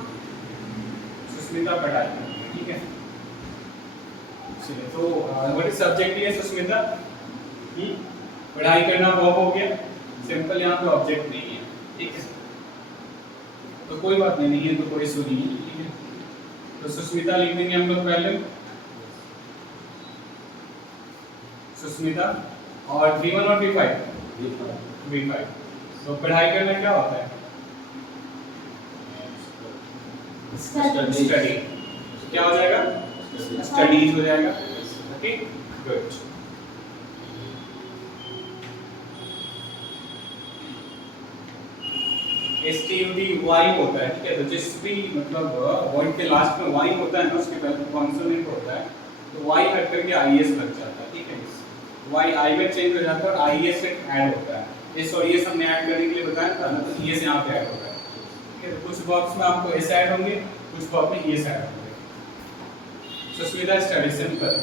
सुष्मिता पढ़ाई करती है, ठीक है। चलिए तो व्हाट इज सब्जेक्ट है सुस्मिता? पढ़ाई करना वर्ब हो गया, सिंपल, यहाँ पे ऑब्जेक्ट नहीं है, ठीक है, तो कोई बात नहीं है, तो कोई इशू नहीं है, ठीक है। तो सुस्मिता लिख देंगे हम लोग पहले, सुस्मिता, और V1 और V5, V5। तो पढ़ाई करना क्या होता है? स्टडी। क्या हो जाएगा? स्टडीज हो जाएगा, ओके, गुड। STUD वाई होता है, ठीक है, तो जिस भी मतलब वर्ड के लास्ट में वाई होता है ना, उसके पहले कॉन्सोनेंट होता है, तो वाई हट करके IS लग जाता है, ठीक है, वाई आई में चेंज हो जाता है और IS से ऐड होता है। इस और ये हमने ऐड करने के लिए बताया था ना, तो ये से यहाँ पे ऐड होता है, ठीक है, तो कुछ बॉक्स में आपको ऐसे ऐड होंगे, कुछ बॉक्स में ये ऐड होंगे। Susmita study simple.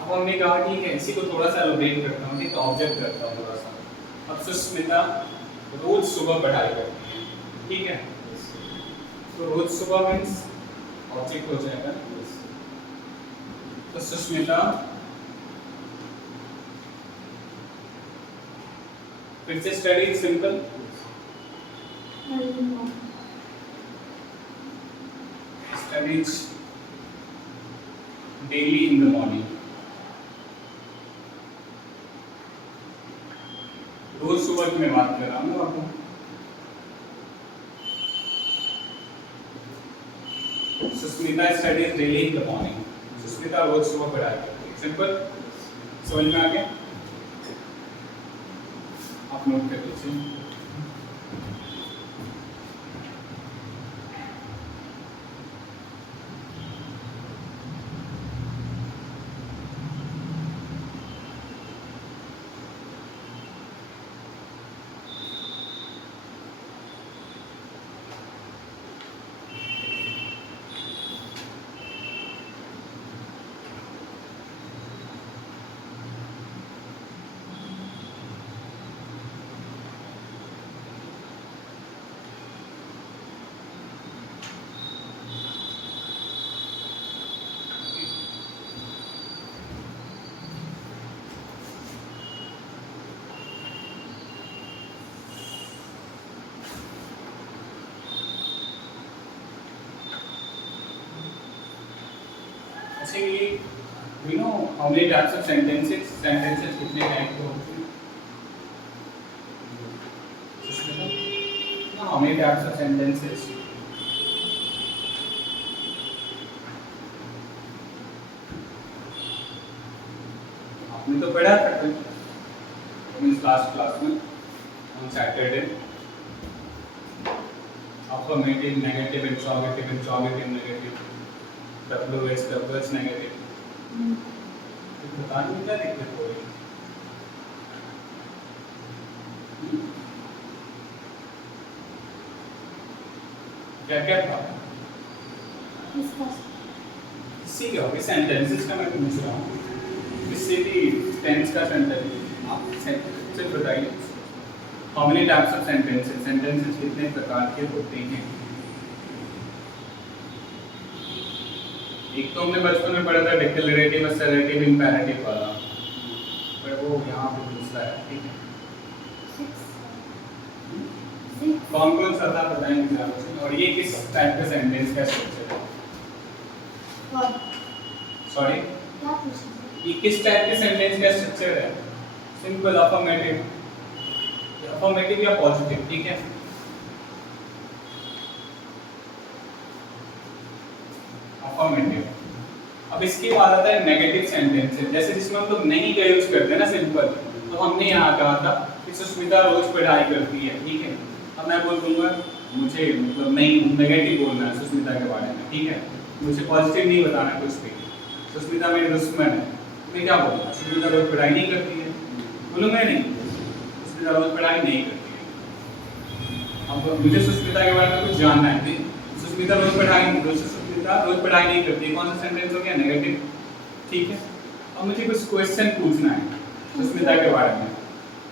अब हमने कहा ठीक है, इसी को थोड़ा सा एलोबरेट करता हूँ, ठीक है, ऑब्जर्व करता हूँ थोड़ा सा। अब सुस्मिता रोज सुबह पढ़ाई करती है, ठीक है, तो रोज सुबह मीन्स ऑब्जेक्ट हो जाएगा, तो सुस्मिता फिर से study simple, studies daily in the morning, रोज सुबह की मैं बात कर रहा हूँ आपको। Susmita studies daily in the morning, Susmita रोज सुबह पढ़ाई करती है, सिंपल, समझ में आ गया? आप नोट कर लीजिए। Actually, we know how many types of sentences कितने टाइप के होते हैं? No, how many types of sentences? आपने तो पढ़ा था मीन्स लास्ट क्लास में on Saturday, affirmative, negative, interrogative, negative, WH negative, बता दो क्या दिक्कत हो रही है? क्या क्या था? किसी के होगी सेंटेंसेस का मैं पूछ रहा हूँ, किसी भी टेंस का सेंटेंस आप सिर्फ बताइए। How many types of sentences, sentences कितने प्रकार के होते हैं? एक तो हमने बचपन में पढ़ा था डिक्लेरेटिव, असर्टिव, इंपेरेटिव वाला, पर वो यहाँ पे दूसरा है, ठीक है। कौन कौन सा था बताएंगे आप? और ये किस टाइप का सेंटेंस का स्ट्रक्चर है? सॉरी, ये किस टाइप के सेंटेंस का स्ट्रक्चर है? सिंपल, अफर्मेटिव, अफर्मेटिव या पॉजिटिव, ठीक है। अफर्मेटिव। अब इसके बाद आता है नेगेटिव सेंटेंसेस, जैसे जिसमें हम लोग नहीं का यूज करते हैं ना, सिंपल, तो हमने यहाँ कहा था कि सुस्मिता रोज पढ़ाई करती है, ठीक है। अब मैं बोल दूंगा मुझे मतलब नहीं नेगेटिव बोलना है सुस्मिता के बारे में, ठीक है, मुझे पॉजिटिव नहीं बताना कुछ भी। सुस्मिता मेरी दुश्मन है, मैं क्या बोलूँगा? सुस्मिता रोज पढ़ाई नहीं करती है, बोलूँगा नहीं, सुस्मिता रोज पढ़ाई नहीं करती है। अब मुझे सुस्मिता के बारे में कुछ जानना है, सुस्मिता रोज पढ़ाई नहीं करती, कौन सा सेंटेंस हो गया? नेगेटिव, ठीक है। अब मुझे कुछ क्वेश्चन पूछना है सुस्मिता के बारे में,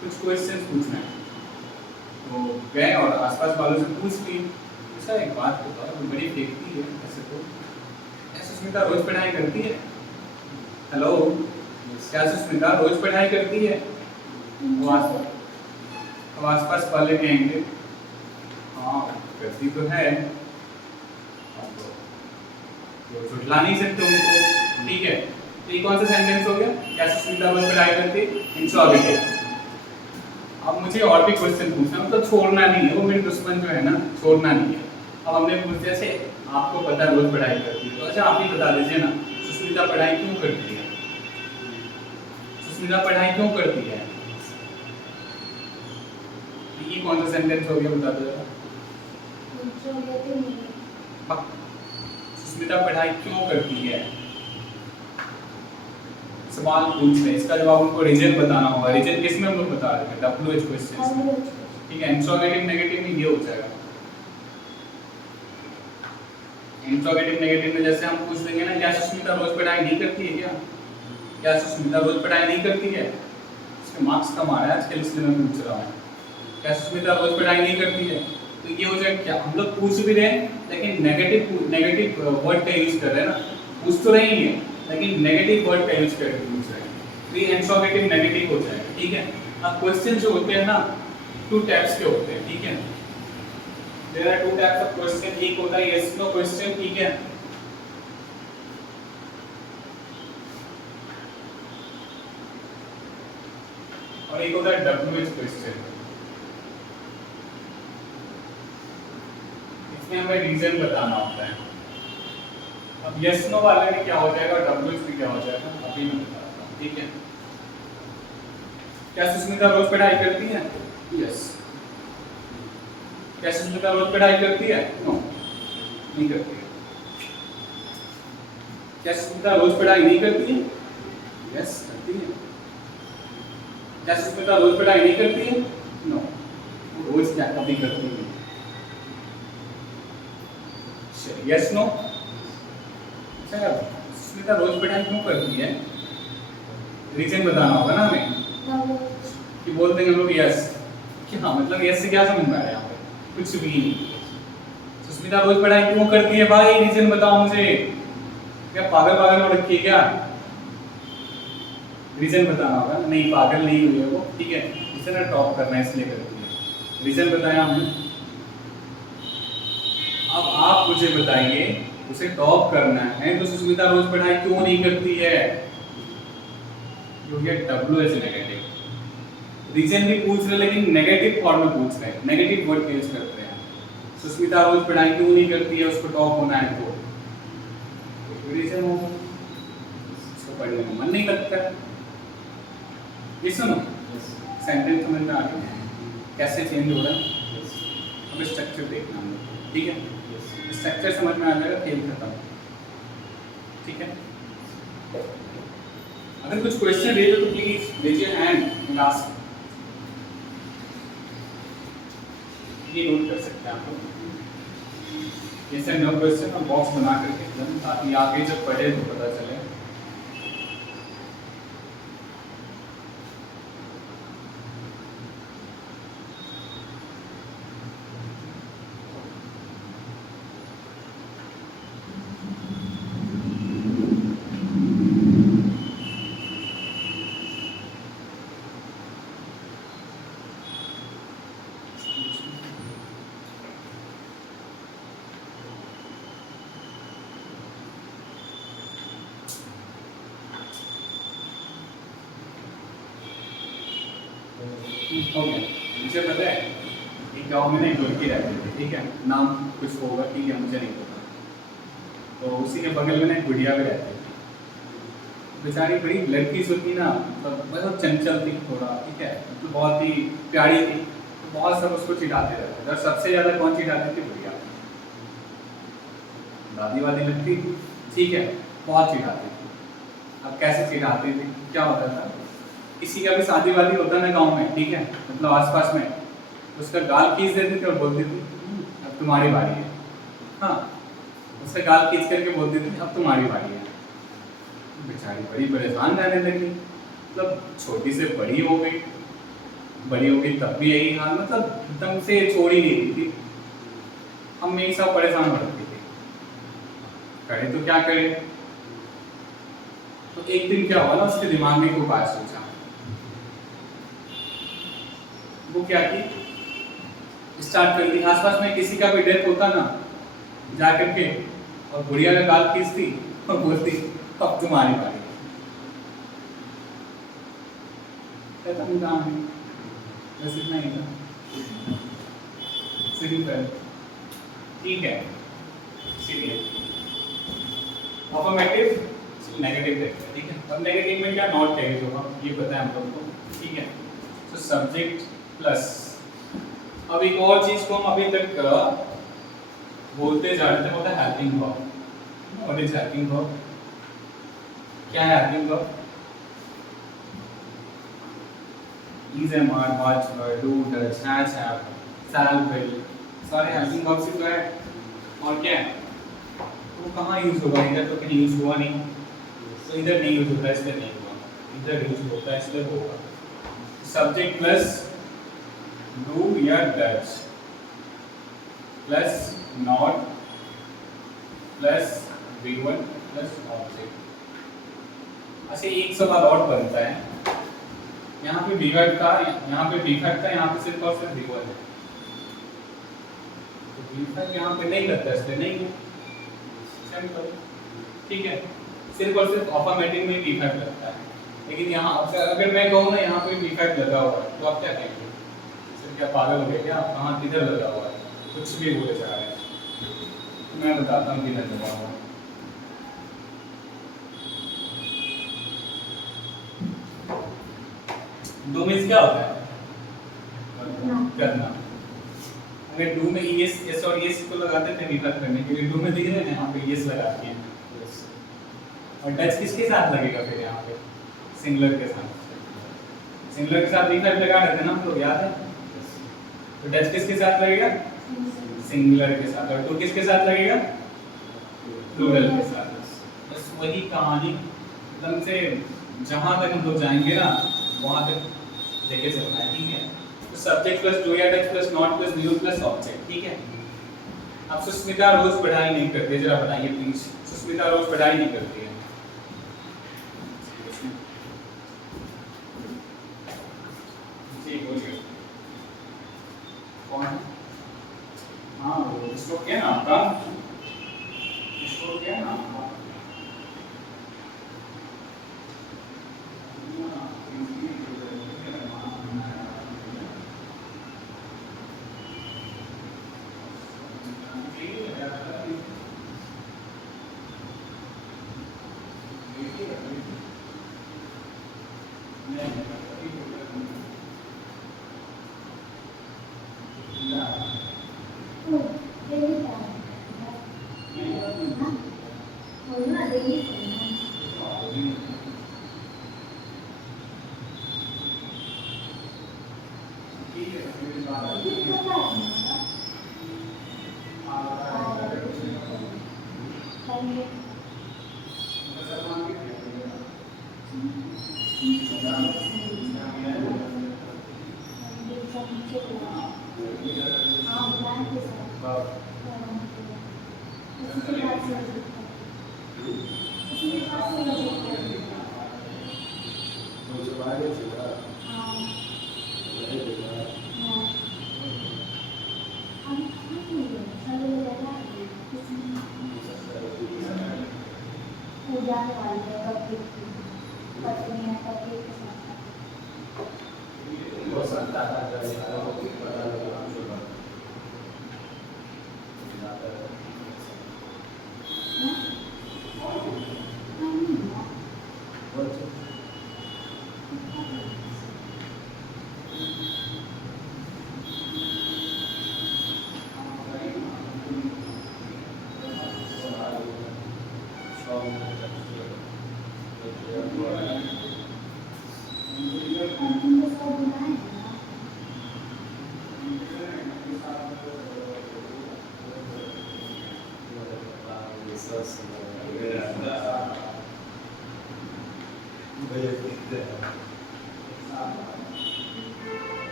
कुछ क्वेश्चन पूछना है, तो गए और आसपास वालों से पूछ ली अच्छा एक बात बताओ, बड़ी फेंकती है ऐसे तो, क्या सुष्मिता रोज पढ़ाई करती है? हेलो, क्या सुष्मिता रोज पढ़ाई करती है? वो अब आसपास वाले कहेंगे हाँ करती तो है, अब तो झुठला नहीं सकते उनको, ठीक है। तो ये कौन सा सेंटेंस हो गया? क्या सुष्मिता रोज पढ़ाई करती है? इंट्रोगेटिव। अब मुझे और भी क्वेश्चन पूछना, मतलब छोड़ना नहीं है, वो मेरे दुश्मन जो है ना, छोड़ना नहीं है। अब हमने पूछ दिया से आपको पता है रोज पढ़ाई करती है, तो अच्छा आप ही बता दीजिए ना, सुष्मिता पढ़ाई क्यों करती है? सुष्मिता पढ़ाई क्यों करती है? ये कौन सा सेंटेंस हो गया, बता दो जरा। इंट्रोगेटिव नहीं। सुष्मिता पढ़ाई क्यों करती है? सवाल पूछ रहे हैं, इसका जवाब उनको रीजन बताना होगा। रीजन किस में हम लोग बता रहे हैं? WH क्वेश्चंस में, ठीक है। इंट्रोगेटिव नेगेटिव में ये हो जाएगा। इंट्रोगेटिव नेगेटिव में जैसे हम पूछ देंगे ना, क्या सुष्मिता रोज पढ़ाई नहीं करती है? क्या सुष्मिता रोज पढ़ाई नहीं करती है? इसके मार्क्स कम आ रहा है आजकल, इसलिए मैं पूछ रहा हूँ। क्या सुष्मिता रोज पढ़ाई नहीं करती है? तो ये हो जाएगा क्या, हम लोग पूछ भी रहे हैं लेकिन नेगेटिव वर्ड का यूज कर रहे हैं ना, पूछ तो रहे ही है लेकिन नेगेटिव वर्ड का यूज करके पूछ रहे हैं, तो ये इंट्रोगेटिव नेगेटिव हो जाएगा, ठीक है। अब क्वेश्चन जो होते हैं ना, 2 टाइप्स के होते हैं, ठीक है। There are 2 types of question, एक होता है यस नो क्वेश्चन, ठीक है, और एक होता है WH क्वेश्चन। इसमें हमें रीजन बताना होता है। अब यस नो वाले में क्या हो जाएगा और WH में क्या हो जाएगा अभी मैं बताता हूँ, ठीक है। क्या सुष्मिता रोज पढ़ाई करती है? यस। क्या सुष्मिता रोज पढ़ाई करती है? नो, नहीं करती है। क्या सुष्मिता रोज पढ़ाई नहीं करती है? यस, करती है। क्या सुष्मिता रोज पढ़ाई नहीं करती है? नो, रोज क्या कभी करती है। Yes no. अच्छा, सुष्मिता रोज पढ़ाई क्यों करती है? रीजन बताना होगा ना हमें, कि बोल देंगे हम लोग यस, कि हाँ मतलब यस से क्या समझ में आ रहा है यहाँ पे? कुछ भी नहीं। सुष्मिता रोज पढ़ाई क्यों करती है भाई, रीजन बताओ मुझे। क्या पागल पागल हो रखी है क्या? रीजन बताना होगा। नहीं, पागल नहीं हुई है वो, ठीक है, उसे ना टॉप करना है इसलिए करती है। रीजन बताया हमने। अब आप मुझे बताइए, उसे टॉप करना है तो सुष्मिता रोज पढ़ाई क्यों नहीं करती है? क्योंकि WH नेगेटिव। रीजन भी पूछ रहे लेकिन नेगेटिव फॉर्म में पूछ रहे हैं, नेगेटिव वर्ड यूज करते हैं। सुष्मिता रोज पढ़ाई क्यों नहीं करती है, उसको टॉप होना है तो रीजन होगा, उसको पढ़ने में मन नहीं लगता है। ये सुनो, सेंटेंस समझ में आ गया कैसे चेंज हो रहा है? अब स्ट्रक्चर देखना हम लोग, ठीक है। स्ट्रक्चर समझ में आ जाएगा, खेल खत्म, ठीक है। अगर कुछ क्वेश्चन रहे तो please raise your hand and ask. ये नोट कर सकते हैं आप लोग, जैसे नो क्वेश्चन और बॉक्स बना करके एकदम, ताकि आगे जब पढ़े तो पता चले। हो गया। मुझे पता है एक गांव में ना एक लड़की रहती थी, ठीक है, नाम कुछ होगा, ठीक है, मुझे नहीं पता। तो उसी के बगल में ना एक गुड़िया भी रहती थी। बेचारी बड़ी लड़की जो थी ना, मतलब बहुत चंचल थी थोड़ा, ठीक है, मतलब बहुत ही प्यारी थी। तो बहुत सब उसको चिढ़ाते रहते थे, और सबसे ज़्यादा कौन चिढ़ाती थी? गुड़िया। दादी वादी लगती थी, ठीक है, बहुत चिढ़ाती थी। अब कैसे चिढ़ाती थी, क्या होता था, किसी का भी शादी वादी होता ना गांव में, ठीक है, मतलब आसपास में, उसका गाल खींच देती थी और बोलती थी अब तुम्हारी बारी है। हाँ, उसका गाल खींच करके बोलती थी अब तुम्हारी बारी है। बेचारी बड़ी परेशान रहने लगी, मतलब छोटी से बड़ी हो गई तब भी यही हाल, मतलब एकदम से छोड़ ही नहीं रही थी। हम मेरे साथ परेशान हो रखी थी, करे तो क्या करे। तो एक दिन क्या हुआ ना, उसके दिमाग में एक बात सोचा। वो क्या की, स्टार्ट कर दी, आसपास में किसी का भी डेथ होता ना, जाकर के और बुढ़िया का गाल खींचती और बोलती अब तुम्हारी बारी। खत्म कहानी, बस इतना ही था, सिंपल। ठीक है, चलिए अफर्मेटिव नेगेटिव देखते हैं। ठीक है, अब नेगेटिव में क्या नॉट टेंस होगा ये पता है हम लोग को। ठीक है, तो सब्जेक्ट प्लस, अब एक और चीज को हम अभी तक बोलते जा रहे थे, वो था helping verb. What is helping verb? क्या है helping verb? Is, am, are, was, were, do, does, has, have, shall, will, सारे हेल्पिंग वर्ब्स ही तो है। और क्या है, वो कहाँ यूज होगा? इधर तो कहीं यूज हुआ नहीं, तो इधर नहीं यूज होता इसलिए नहीं हुआ, इधर यूज होता है इसलिए होगा। सब्जेक्ट प्लस डू या does plus not plus V1 plus object. अच्छा, एक सवाल और बनता है, यहाँ पे V1 का, यहाँ पे V5 का, यहाँ पे सिर्फ और सिर्फ V1 है, तो V5 यहाँ पे नहीं लगता इसलिए नहीं है, सिंपल। ठीक है, सिर्फ और सिर्फ अफर्मेटिव में V5 लगता है, लेकिन यहाँ अगर मैं कहूँ ना यहाँ पे V5 लगा हुआ है तो आप क्या कहेंगे? सिर्फ क्या पागल हो गए क्या आप? कहाँ किधर लगा हुआ है? कुछ भी बोले जा रहे हैं, मैं बताता हूँ किधर लगा हुआ है। डू मींस क्या होता है? करना। अगर डू में एस, एस और एस को लगाते थे V5 करने के लिए, डू में दिख रहे हैं यहाँ पे एस लगा दिए, और डच किसके साथ लगेगा फिर यहाँ पे? सिंगुलर के साथ। सिंगुलर के साथ V5 लगा देते ना हम लोग, याद है? तो डच किसके साथ लगेगा? सिंगुलर के साथ। और टू किसके साथ लगेगा? प्लूरल के साथ। बस वही कहानी, एकदम से जहाँ तक हम लोग जाएंगे ना वहाँ तक लेके चलना है। ठीक है, तो सब्जेक्ट प्लस डू या Dutch plus not plus new plus object. ठीक है, अब सुस्मिता रोज पढ़ाई नहीं करती, जरा बताइए प्लीज, सुस्मिता रोज पढ़ाई नहीं करती है? जी बोलिए, कौन? हाँ, इसको क्या नाम आपका? इसको क्या नाम आपका?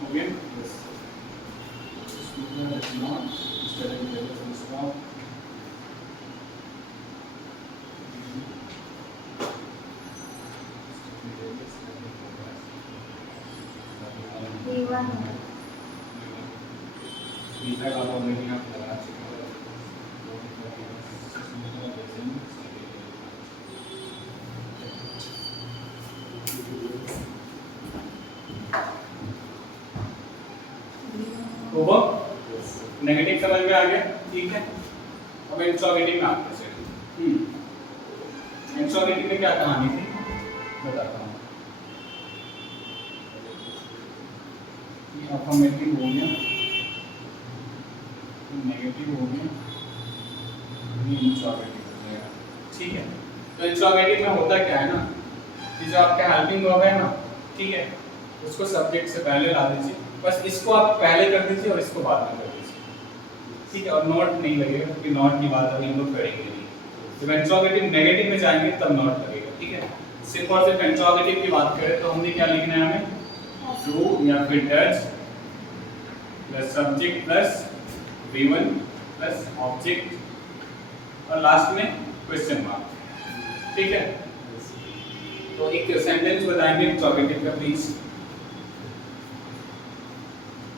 हो गया? It's not. It's telling me to stop. V1 beta का ऑलरेडी आप लगा चुके हो। वो नेगेटिव समझ में आ गया, ठीक है। अब इंट्रोगेटिव में आते हैं। इंट्रोगेटिव में क्या कहानी थी बताता हूँ। अफर्मेटिव हो गया, नेगेटिव हो गया, इंट्रोगेटिव हो गया, ठीक है। तो इंट्रोगेटिव में होता क्या है ना कि जो आपका हेल्पिंग वर्ब है ना, ठीक है, उसको सब्जेक्ट से पहले ला दीजिए। बस इसको आप पहले कर दीजिए और इसको बाद में कर दीजिए, ठीक है। और नॉट नहीं लगेगा क्योंकि नॉट की बात अभी हम लोग करेंगे नहीं। जब इंट्रोगेटिव नेगेटिव में जाएंगे तब नॉट लगेगा, ठीक है। सिर्फ और सिर्फ इंट्रोगेटिव की बात करें तो हमने क्या लिखना है, हमें डू या फिर does plus subject plus V1 plus object और लास्ट में क्वेश्चन मार्क, ठीक है। तो एक सेंटेंस बताएंगे इंट्रोगेटिव का प्लीज।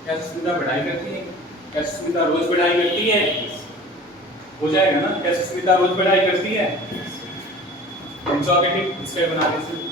क्या सुस्मिता पढ़ाई करती है? क्या सुस्मिता रोज पढ़ाई करती है? हो जाएगा ना? क्या सुस्मिता रोज पढ़ाई करती है? इंट्रोगेटिव इससे बना दीजिए।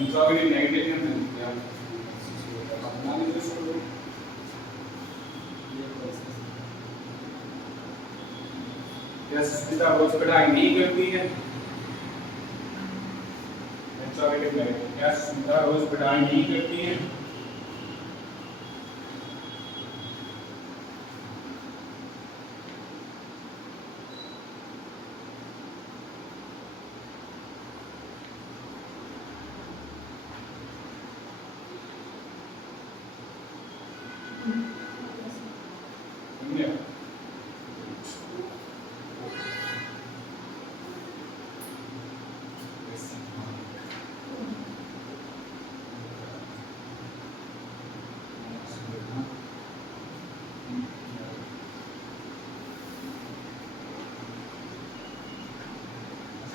इंट्रोगेटिव नेगेटिव में क्या अपना भी यूज करो। क्या सुस्मिता रोज पढ़ाई नहीं करती है? Interrogative negative. क्या सुस्मिता रोज पढ़ाई नहीं करती है?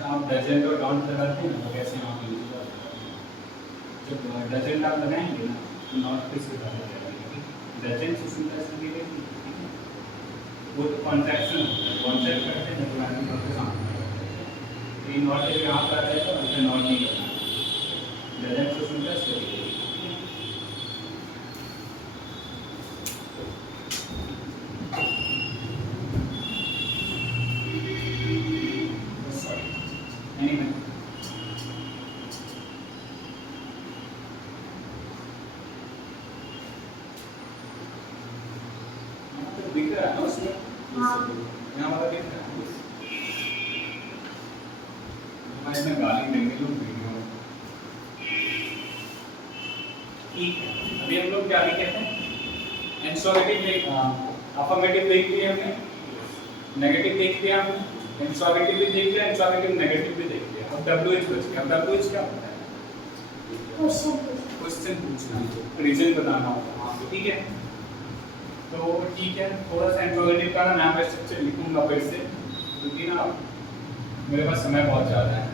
आप डजन और डोंट लगाते हैं ना, तो कैसे आप यूज करते हैं? जब डजन आप लगाएंगे ना तो नॉट किस के साथ लगाएंगे? डजन से सुनता है कि वो तो कॉन्ट्रैक्शन होता है, कॉन्ट्रैक्ट करते हैं तो आदमी आपके सामने तो ये नॉट जब यहाँ पर आ जाएगा तो उसे नॉट नहीं करना। डजन से सुनता है सही। दिख रहा है ना उसमें? हाँ। यहाँ वाला दिख रहा है। हमारे इसमें गाली देंगे लोग वीडियो में। ठीक है, अभी हम लोग क्या लिखे थे? इंट्रोगेटिव देख, अफर्मेटिव देख लिया हमने, नेगेटिव देख लिया हमने, इंट्रोगेटिव भी देख लिया, इंट्रोगेटिव नेगेटिव भी देख लिया। अब WH बच गया। अब WH क्या होता है? क्वेश्चन पूछना, रीजन बताना होगा, ठीक है। तो ठीक है, थोड़ा सा इंट्रोगेटिव का ना नाम स्ट्रक्चर लिखूंगा फिर से क्योंकि ना मेरे पास समय बहुत ज़्यादा है।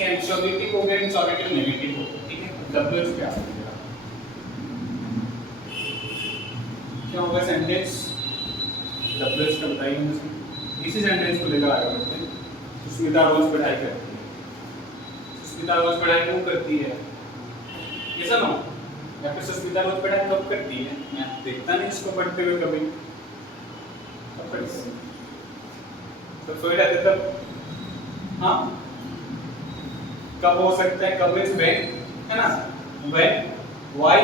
इसके एंटीसोल्यूटिव हो गया, इंसोल्यूटिव नेगेटिव हो गया, ठीक है। WH क्या हो गया, क्या होगा सेंटेंस, WH का बताइए मुझे। इसी सेंटेंस को लेकर आगे बढ़ते हैं। सुष्मिता रोज पढ़ाई करती है, सुष्मिता रोज पढ़ाई क्यों करती है, ये सुनो, या फिर सुष्मिता रोज पढ़ाई कब करती है, मैं देखता नहीं इसको पढ़ते हुए कभी, कब पढ़ती है, तो सोए रहते तब, हाँ कब हो सकता है, कब इज व्हेन, है ना, when, why,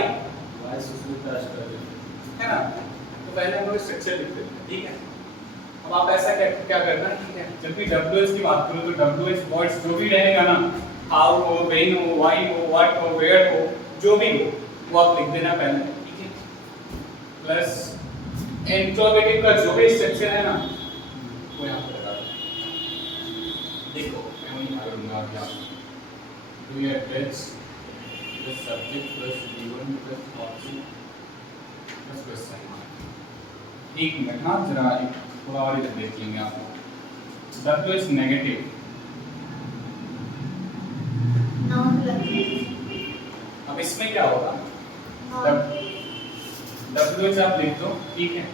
why Sushmita study, है ना। तो पहले हम लोग स्ट्रक्चर लिख देते हैं, ठीक है। अब आप ऐसा क्या करना, ठीक है, जब भी WH की बात करो तो WH वर्ड्स जो भी रहेगा ना, हाउ हो, व्हेन हो, व्हाई हो, व्हाट हो, वेयर हो, जो भी हो वो आप लिख देना पहले, ठीक है। प्लस इंट्रोगेटिव का जो भी स्ट्रक्चर है ना वो यहाँ पर लगा दो। देखो मैं वहीं मारूंगा अभी आप, do you attach the subject plus given plus object plus question mark. एक मिनट, हाँ जरा एक थोड़ा और इधर देख लेंगे आप। WH नेगेटिव, नाउन लगेगा, अब इसमें क्या होगा, WH आप लिख दो, ठीक है,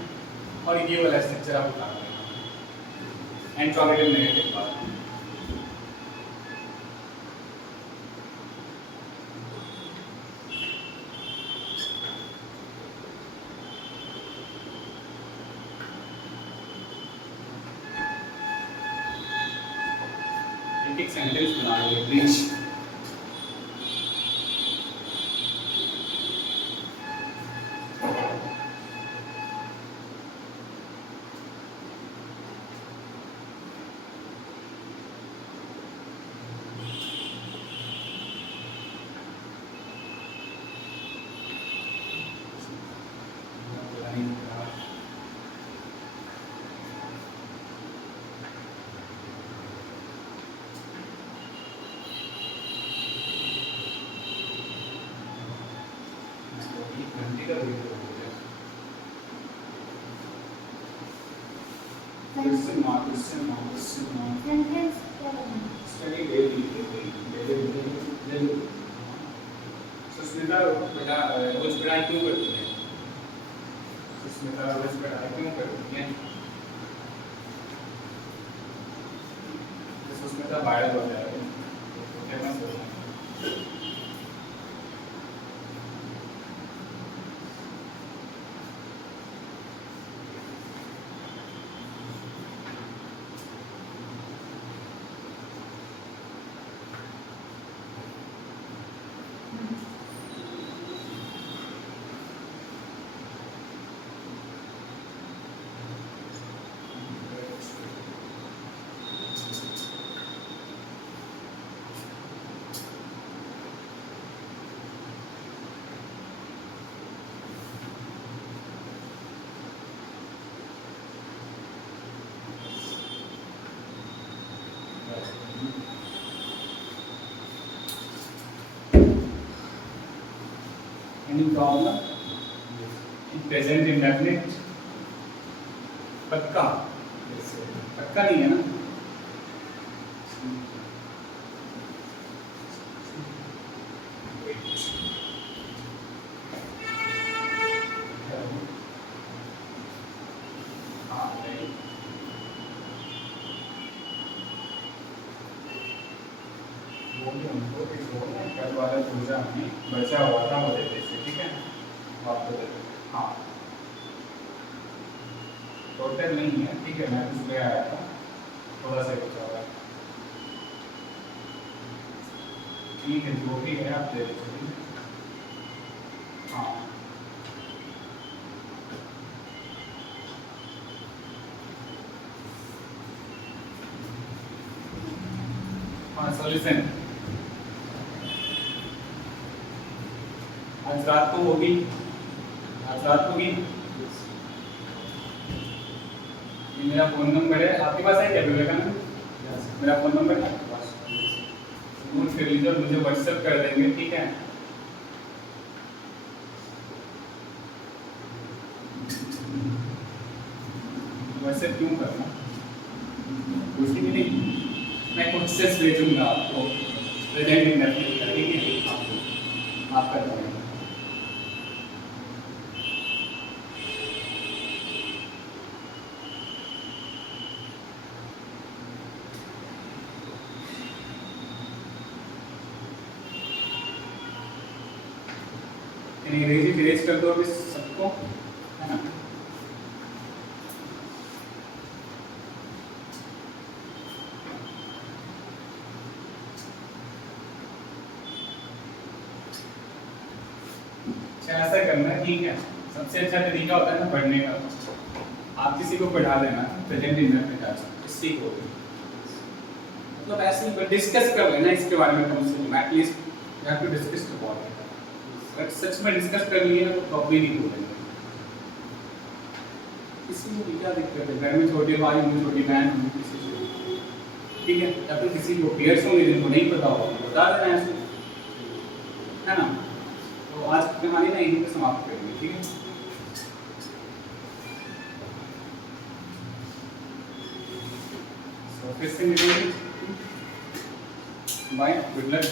और ये वाला स्ट्रक्चर आप उतार देना, इंट्रोगेटिव नेगेटिव बात। एक सेंटेंस बना लो प्लीज। घंटे का वीडियो हो गया। क्वेश्चन मार्क सेंटेंस क्या बनाना, स्टडी डेली डेली। सुष्मिता बेटा रोज पढ़ाई क्यों करती है, सुष्मिता रोज पढ़ाई क्यों करती है, सुष्मिता वायरल हो जाएगा, फेमस हो जाएगा। Any problem? Present indefinite? पक्का? पक्का नहीं है ना? कल वाला पूजा में बचा हुआ था वो देते थे, ठीक है, आपको देते, हाँ टोटल नहीं है, ठीक है, मैं कुछ ले आया था, थोड़ा सा बचा हुआ है, ठीक है, जो भी है आप दे दीजिए, हाँ हाँ सॉल्यूशन आज रात को होगी, आज रात को होगी। ये मेरा फोन नंबर है, आपके पास है क्या विवेकानंद? मेरा फोन नंबर है आपके पास, नोट कर लीजिए और मुझे व्हाट्सएप कर देंगे, ठीक है। व्हाट्सएप क्यों करना, कुछ भी नहीं, मैं खुद से भेजूंगा आपको। प्रेजेंट इंडेफिनिट का, ठीक है, आपका टर्न है। इरेज कर दो अभी सबको, है ना। अच्छा ऐसा करना है, ठीक है। सबसे अच्छा तरीका होता है ना पढ़ने का, आप किसी को पढ़ा देना प्रेजेंट इंडेफिनिट आज किसी को भी, मतलब ऐसे ही डिस्कस कर लेना इसके बारे में, कम से कम at least you have to discuss about it. अगर सच में डिस्कस कर लिए ना तो कभी नहीं बोलेंगे। किसी को भी क्या दिक्कत है, घर में छोटे भाई होंगे, छोटी बहन होंगी, किसी को, ठीक है, या फिर किसी को पेयर्स होंगे जिनको नहीं पता होगा बता देना ऐसे, है ना। तो आज की हमारी ना यहीं पे समाप्त करेंगे, ठीक है। फिर से मिलेंगे, बाय, गुड लक।